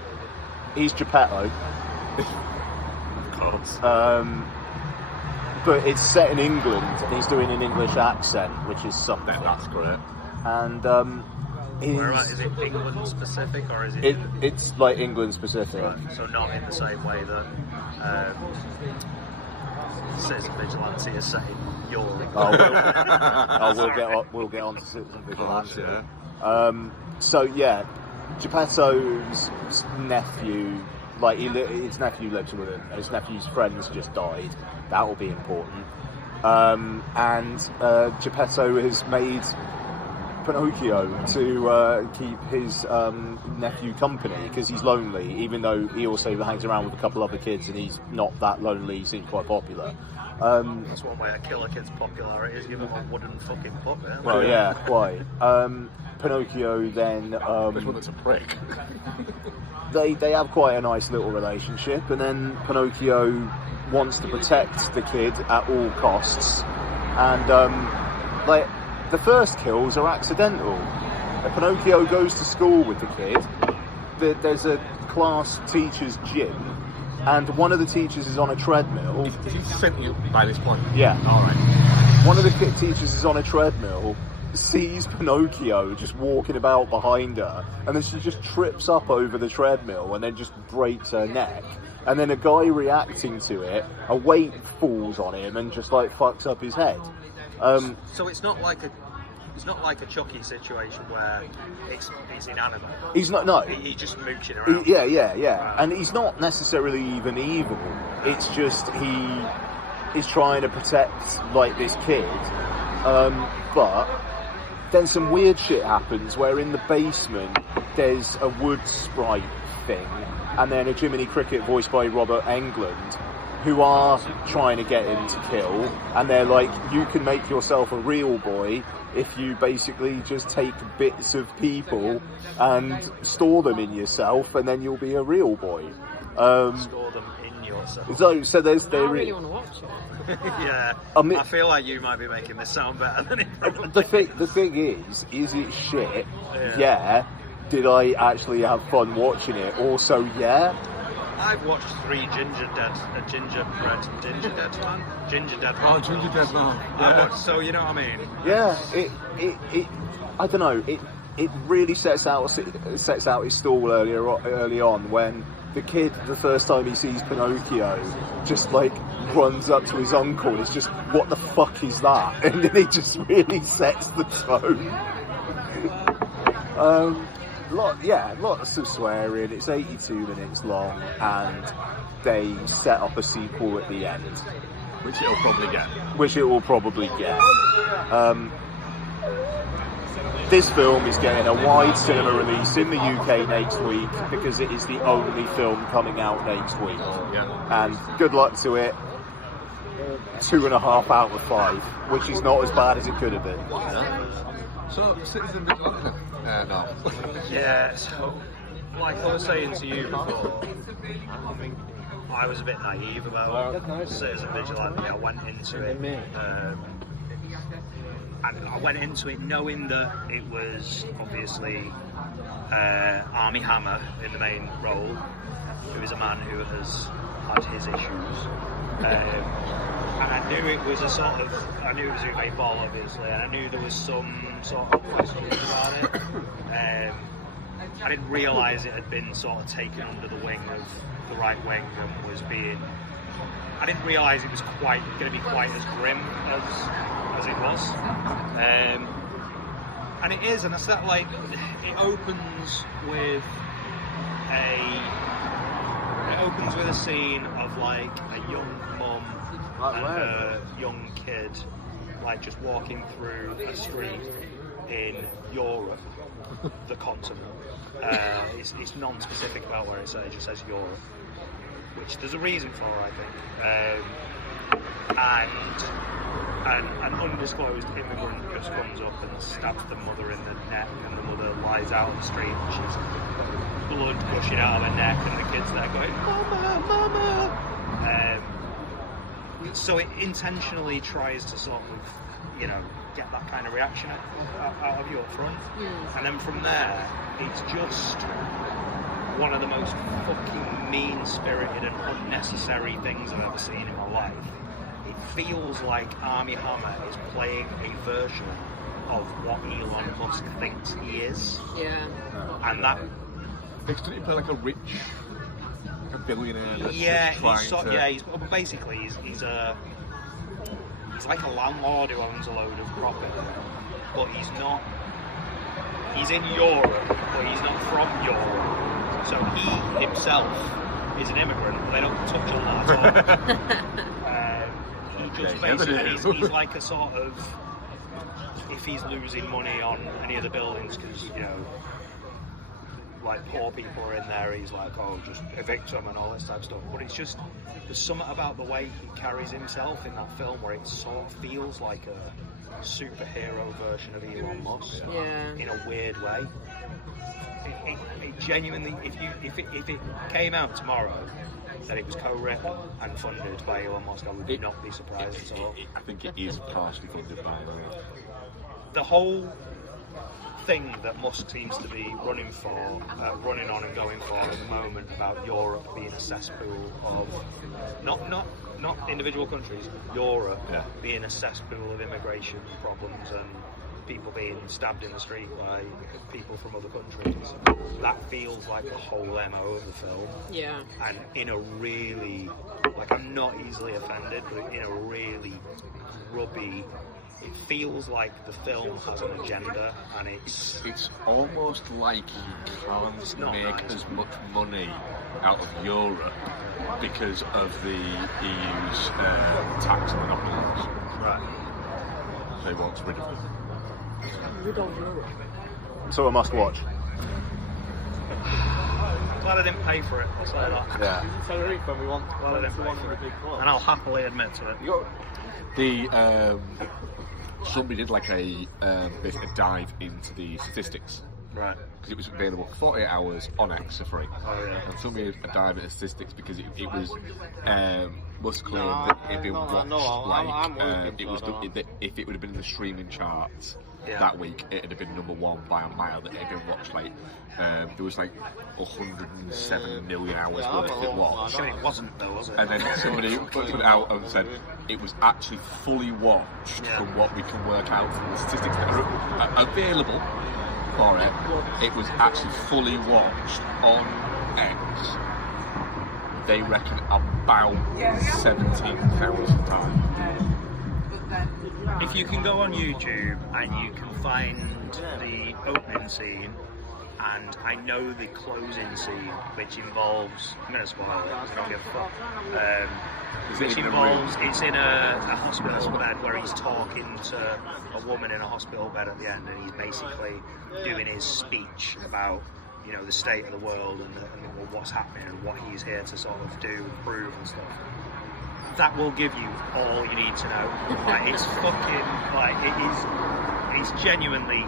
He's Geppetto. Of course. But it's set in England, and he's doing an English accent, which is something. That's great. And Is it England specific or is it? It's like England specific. Right, so not in the same way that Citizen Vigilante is saying you're. We'll get on to Citizen Vigilante. Yeah. Geppetto's nephew, his nephew lives with him. His nephew's friends just died. That will be important. And Geppetto has made Pinocchio to keep his nephew company because he's lonely, even though he also hangs around with a couple other kids and he's not that lonely. He seems quite popular. That's one way to kill a kid's popularity, is give him a wooden fucking puppet. Well, yeah, quite. Pinocchio then Which one that's a prick? they have quite a nice little relationship, and then Pinocchio wants to protect the kid at all costs, and the first kills are accidental. Pinocchio goes to school with the kid. There's a class teacher's gym, and one of the teachers is on a treadmill. Is he sentient by this point? Yeah. Alright. One of the teachers is on a treadmill, sees Pinocchio just walking about behind her, and then she just trips up over the treadmill and then just breaks her neck. And then a guy reacting to it, a weight falls on him and just fucks up his head. So it's not like a Chucky situation where it's inanimate. He's not, no. He's just mooching around. Yeah. And he's not necessarily even evil. It's just he is trying to protect this kid. But then some weird shit happens where in the basement there's a wood sprite thing, and then a Jiminy Cricket voiced by Robert Englund, who are trying to get him to kill, and they're like, you can make yourself a real boy if you basically just take bits of people and store them in yourself, and then you'll be a real boy. Store them in yourself. So there's I really want to watch it. Yeah, I feel like you might be making this sound better than it probably the thing is it shit? Yeah. Did I actually have fun watching it? Also, yeah. I've watched 3 Gingerdead Man. Oh, Gingerdead Man. Yeah. So you know what I mean? Yeah. It I don't know. It really sets out its stall early on when the kid, the first time he sees Pinocchio, just runs up to his uncle and it's just, what the fuck is that? And then it just really sets the tone. Lots of swearing. It's 82 minutes long, and they set up a sequel at the end, Which it'll probably get. This film is getting a wide cinema release in the UK next week because it is the only film coming out next week. Yeah. And good luck to it. 2.5 out of 5, which is not as bad as it could have been. So, Citizen Vigilante. No. Yeah, so, like I was saying to you before, I was a bit naive about Citizen Vigilante. I went into it, and I went into it knowing that it was obviously Armie Hammer in the main role, who is a man who has had his issues. And I knew it was it was Uwe Boll, obviously, and I knew there was some sort of questions about it. I didn't realise it had been sort of taken under the wing of the right wing and was being. I didn't realise it was going to be quite as grim as it was, and it is, and it's that it opens with a scene of a young mum and a young kid just walking through a street in Europe, the continent. It's non-specific about where it says. It just says Europe, which there's a reason for, I think. And an undisclosed immigrant just comes up and stabs the mother in the neck, and the mother lies out on the street, and she's blood gushing out of her neck, and the kid's there going, "Mama, Mama." So it intentionally tries to sort of, get that kind of reaction out of you up front. And then from there, it's just one of the most fucking mean-spirited and unnecessary things I've ever seen in my life. It feels like Armie Hammer is playing a version of what Elon Musk thinks he is. Yeah. And that... Doesn't he play like a rich... a billionaire that's basically he's like a landlord who owns a load of property, but he's not. He's in Europe, but he's not from Europe. So he himself is an immigrant, but they don't touch on that at all. He just basically he's like a sort of, if he's losing money on any of the buildings because like poor people are in there, he's like, oh, just evict them and all this type of stuff. But it's just, there's something about the way he carries himself in that film where it sort of feels like a superhero version of Elon Musk in a weird way. It genuinely, if it came out tomorrow that it was co-written and funded by Elon Musk, I would not be surprised at all. I think it is partially funded by the whole thing that Musk seems to be running on and going for at the moment about Europe being a cesspool of not individual countries, Europe being a cesspool of immigration problems and people being stabbed in the street by people from other countries. That feels like the whole MO of the film. Yeah. And in a really, like, I'm not easily offended, but in a really grubby, it feels like the film has an agenda, and it's almost like you can't make as much money out of Europe because of the EU's tax monopolies. Right. They want rid of them. So a must watch. Glad I didn't pay for it, I'll say that. Yeah. When we want, Glad I didn't pay for it. And I'll happily admit to it. Somebody did like a dive into the statistics. Right. Because it was available for 48 hours on X for free. Oh, yeah. And somebody did a dive into statistics because it was must claim that it had been watched if it would have been in the streaming charts that week, it would have been number one by a mile. That it had been watched there was like 107 million hours worth it watched. It wasn't though, was it? And then somebody put it out and said it was actually fully watched from what we can work out from the statistics that are available for it. It was actually fully watched on X. They reckon about 17,000 times. If you can go on YouTube and you can find the opening scene, and I know the closing scene, which involves, I'm going to spoil it, I don't give a fuck, which involves, it's in a hospital bed where he's talking to a woman in a hospital bed at the end, and he's basically doing his speech about, the state of the world and what's happening and what he's here to sort of do and prove and stuff. That will give you all you need to know. Like, it's fucking, like, it's genuinely,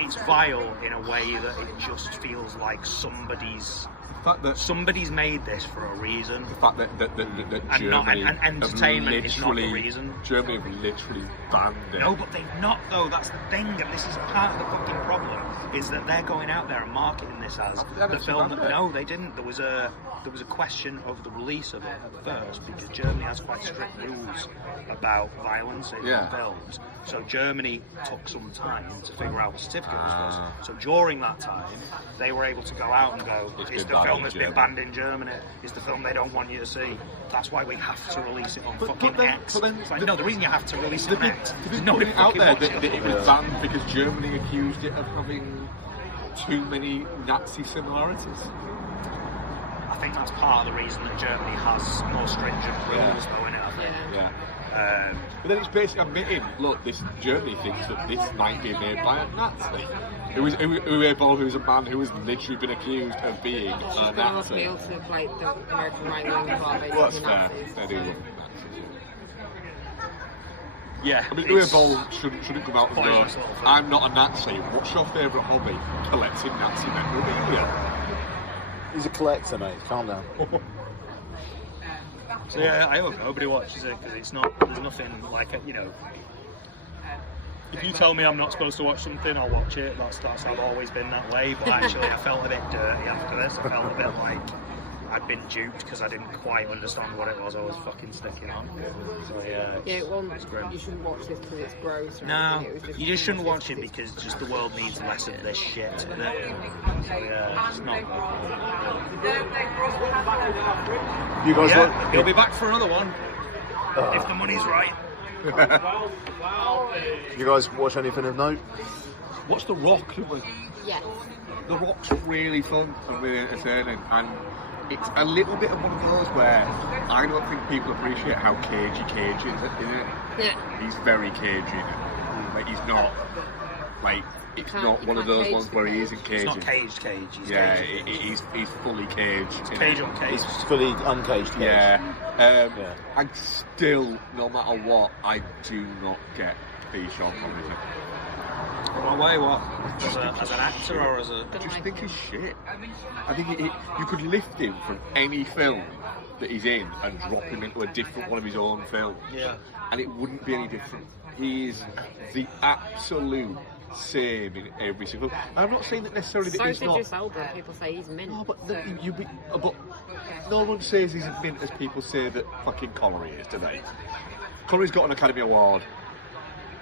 it's vile in a way that it just feels like somebody's made this for a reason. The fact that Germany and entertainment is not the reason. Germany have literally banned it. No, but they've not though. That's the thing, and this is part of the fucking problem. Is that they're going out there and marketing this as the film. No, they didn't. There was a question of the release of it at first because Germany has quite strict rules about violence in films. So Germany took some time to figure out what certificate this was. So during that time, they were able to go out and go, it's the film that's been banned in Germany, it's the film they don't want you to see. That's why we have to release it on fucking X. It's like, no, the reason you have to release it on X is nobody out there that it was banned because Germany accused it of having too many Nazi similarities. I think that's part of the reason that Germany has more stringent rules though, in it, I think. Yeah. But then it's basically admitting, look, this Germany thinks that this might be made by a Nazi. Uwe Boll, who's a man who has literally been accused of being a It's going to Nazi. appeal to like the American right wing who are Well, that's basically fair. Nazis. They do love Nazis. Yeah. I mean, Uwe Boll shouldn't come out and Pointless go, little thing. I'm not a Nazi. What's your favourite hobby? Collecting Nazi memorabilia. He's a collector, mate. Calm down. So yeah, I hope nobody watches it because it's not. There's nothing like it, you know. If you tell me I'm not supposed to watch something, I'll watch it. That's I've always been that way. But actually, I felt a bit dirty after this. I felt a bit like I'd been duped because I didn't quite understand what it was I was fucking sticking on. So yeah, Yeah, it won't. it's grim. You shouldn't watch this because it's gross. Or No, anything. It was you just shouldn't watch it because just the world needs less of this shit. So yeah, it's not. You guys Yeah, he'll be back for another one if the money's right. You guys watch anything of note? What's The Rock? Yes. The Rock's really fun and really entertaining, and it's a little bit of one of those where I don't think people appreciate how cagey Cage is in it. Yeah. He's very cagey in it. Like, he's not, like, it's Can't- not you one of can't those cage ones the where he cage. isn't It's cagey. not caged. He's Yeah, caged. he's fully caged. in Cage it. on cage. It's fully uncaged. Cage. Yeah. Yeah. And still, no matter what, I do not get the Sean Connery. What way? What? As an actor or as a? I just think he's shit. I think you could lift him from any film that he's in and drop him into a different one of his own films. Yeah. And it wouldn't be any different. He is the absolute same in every single. And I'm not saying that necessarily that So he's did not. Elba. People say he's mint. No, but but no one says he's as mint as people say that fucking Connery is today. Connery's got an Academy Award.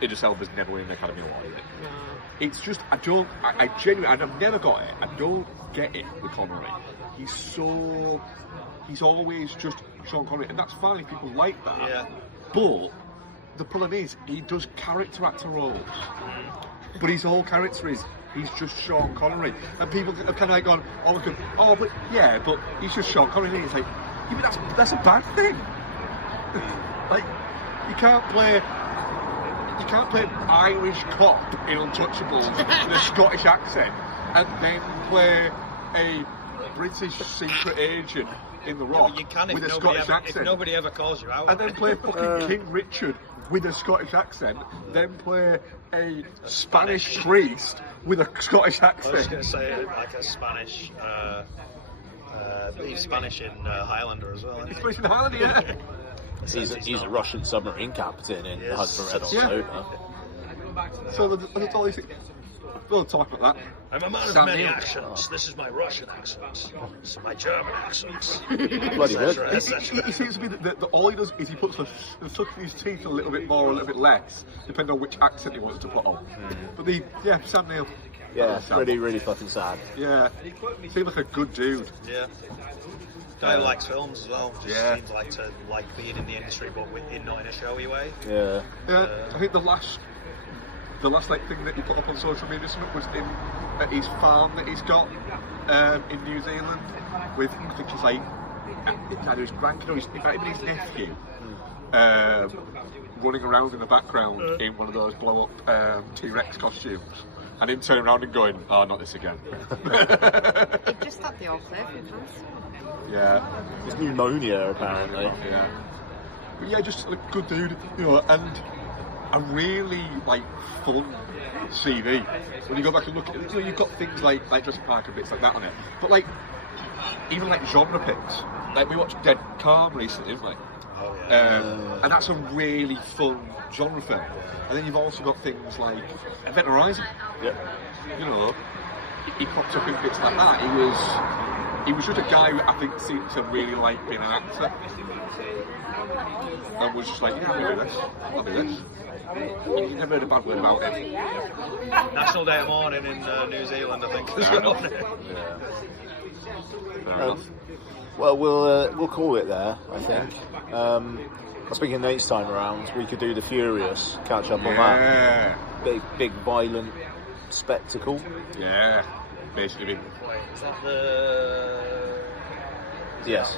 Idris Elba's never won an Academy Award yet. No. It's just, I genuinely, and I've never got it, I don't get it with Connery. He's always just Sean Connery, and that's fine if people like that. Yeah. But the problem is, he does character actor roles. But his whole character is, he's just Sean Connery. And people are kind of like going, but he's just Sean Connery. And it's like, yeah, but that's a bad thing. Like, you can't play Irish cop in Untouchables with a Scottish accent and then play a British secret agent in The Rock You can with a if Scottish if accent. nobody ever calls you out. And then play fucking King Richard with a Scottish accent, then play a Spanish priest with a Scottish I was accent. going to say like a Spanish. He's Spanish in Highlander as well. It's based in Highlander, yeah. He's a Russian submarine captain in The Hunt for Red Yeah. October. So that's all he's. We'll talk about that. I'm a man of Sam many Neill. accents. This is my Russian accent. This is my German accent. Bloody good. etc., etc. He seems to be that all he does is he puts the tuck in his teeth a little bit more or a little bit less, depending on which accent he wants to put on. But Sam Neill. Yeah, Sam. really, really fucking sad. Yeah, seems like a good dude. Yeah. Guy who likes films as well. Just Yeah. seems like to like being in the industry, but not in a showy way. Yeah. Yeah, I think the last like thing that he put up on social media was at his farm that he's got in New Zealand with, I think he's like either his grandkid or it might have been his nephew running around in the background in one of those blow up T-Rex costumes, and him turning around and going, "Oh, not this again." It just had the all clear from cancer. Yeah, It's pneumonia, apparently. yeah, but yeah, just a good dude, and a really fun CV. When you go back and look at it, you've got things like Jurassic Park and bits like that on it, but even genre picks. Like we watched Dead Calm recently, didn't we? Oh yeah. And that's a really fun genre film. And then you've also got things like Event Horizon. Yep. He popped up in bits like that. He was just a guy who I think seemed to really like being an actor. And was just like, yeah, I'll do this. You never heard a bad word about him. National Day of Mourning in New Zealand, I think. As Fair well. enough. Fair enough. Well, we'll call it there, I think. Speaking of Nate's time around, we could do The Furious, catch up on that. Yeah. Big violent spectacle. Yeah. Basically. Wait, is that the? Yes.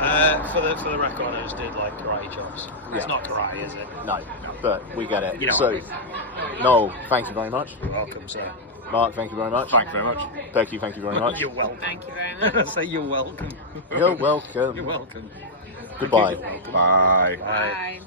For the record, I just did like karate chops. It's not karate, is it? No, but we get it. You know So, what I mean. Noel, thank you very much. You're welcome, sir. Mark, thank you very much. Thank you very much. Becky, thank you very much. You're welcome. Thank you very much. I say you're welcome. You're welcome. You're welcome. Goodbye. Bye. Bye.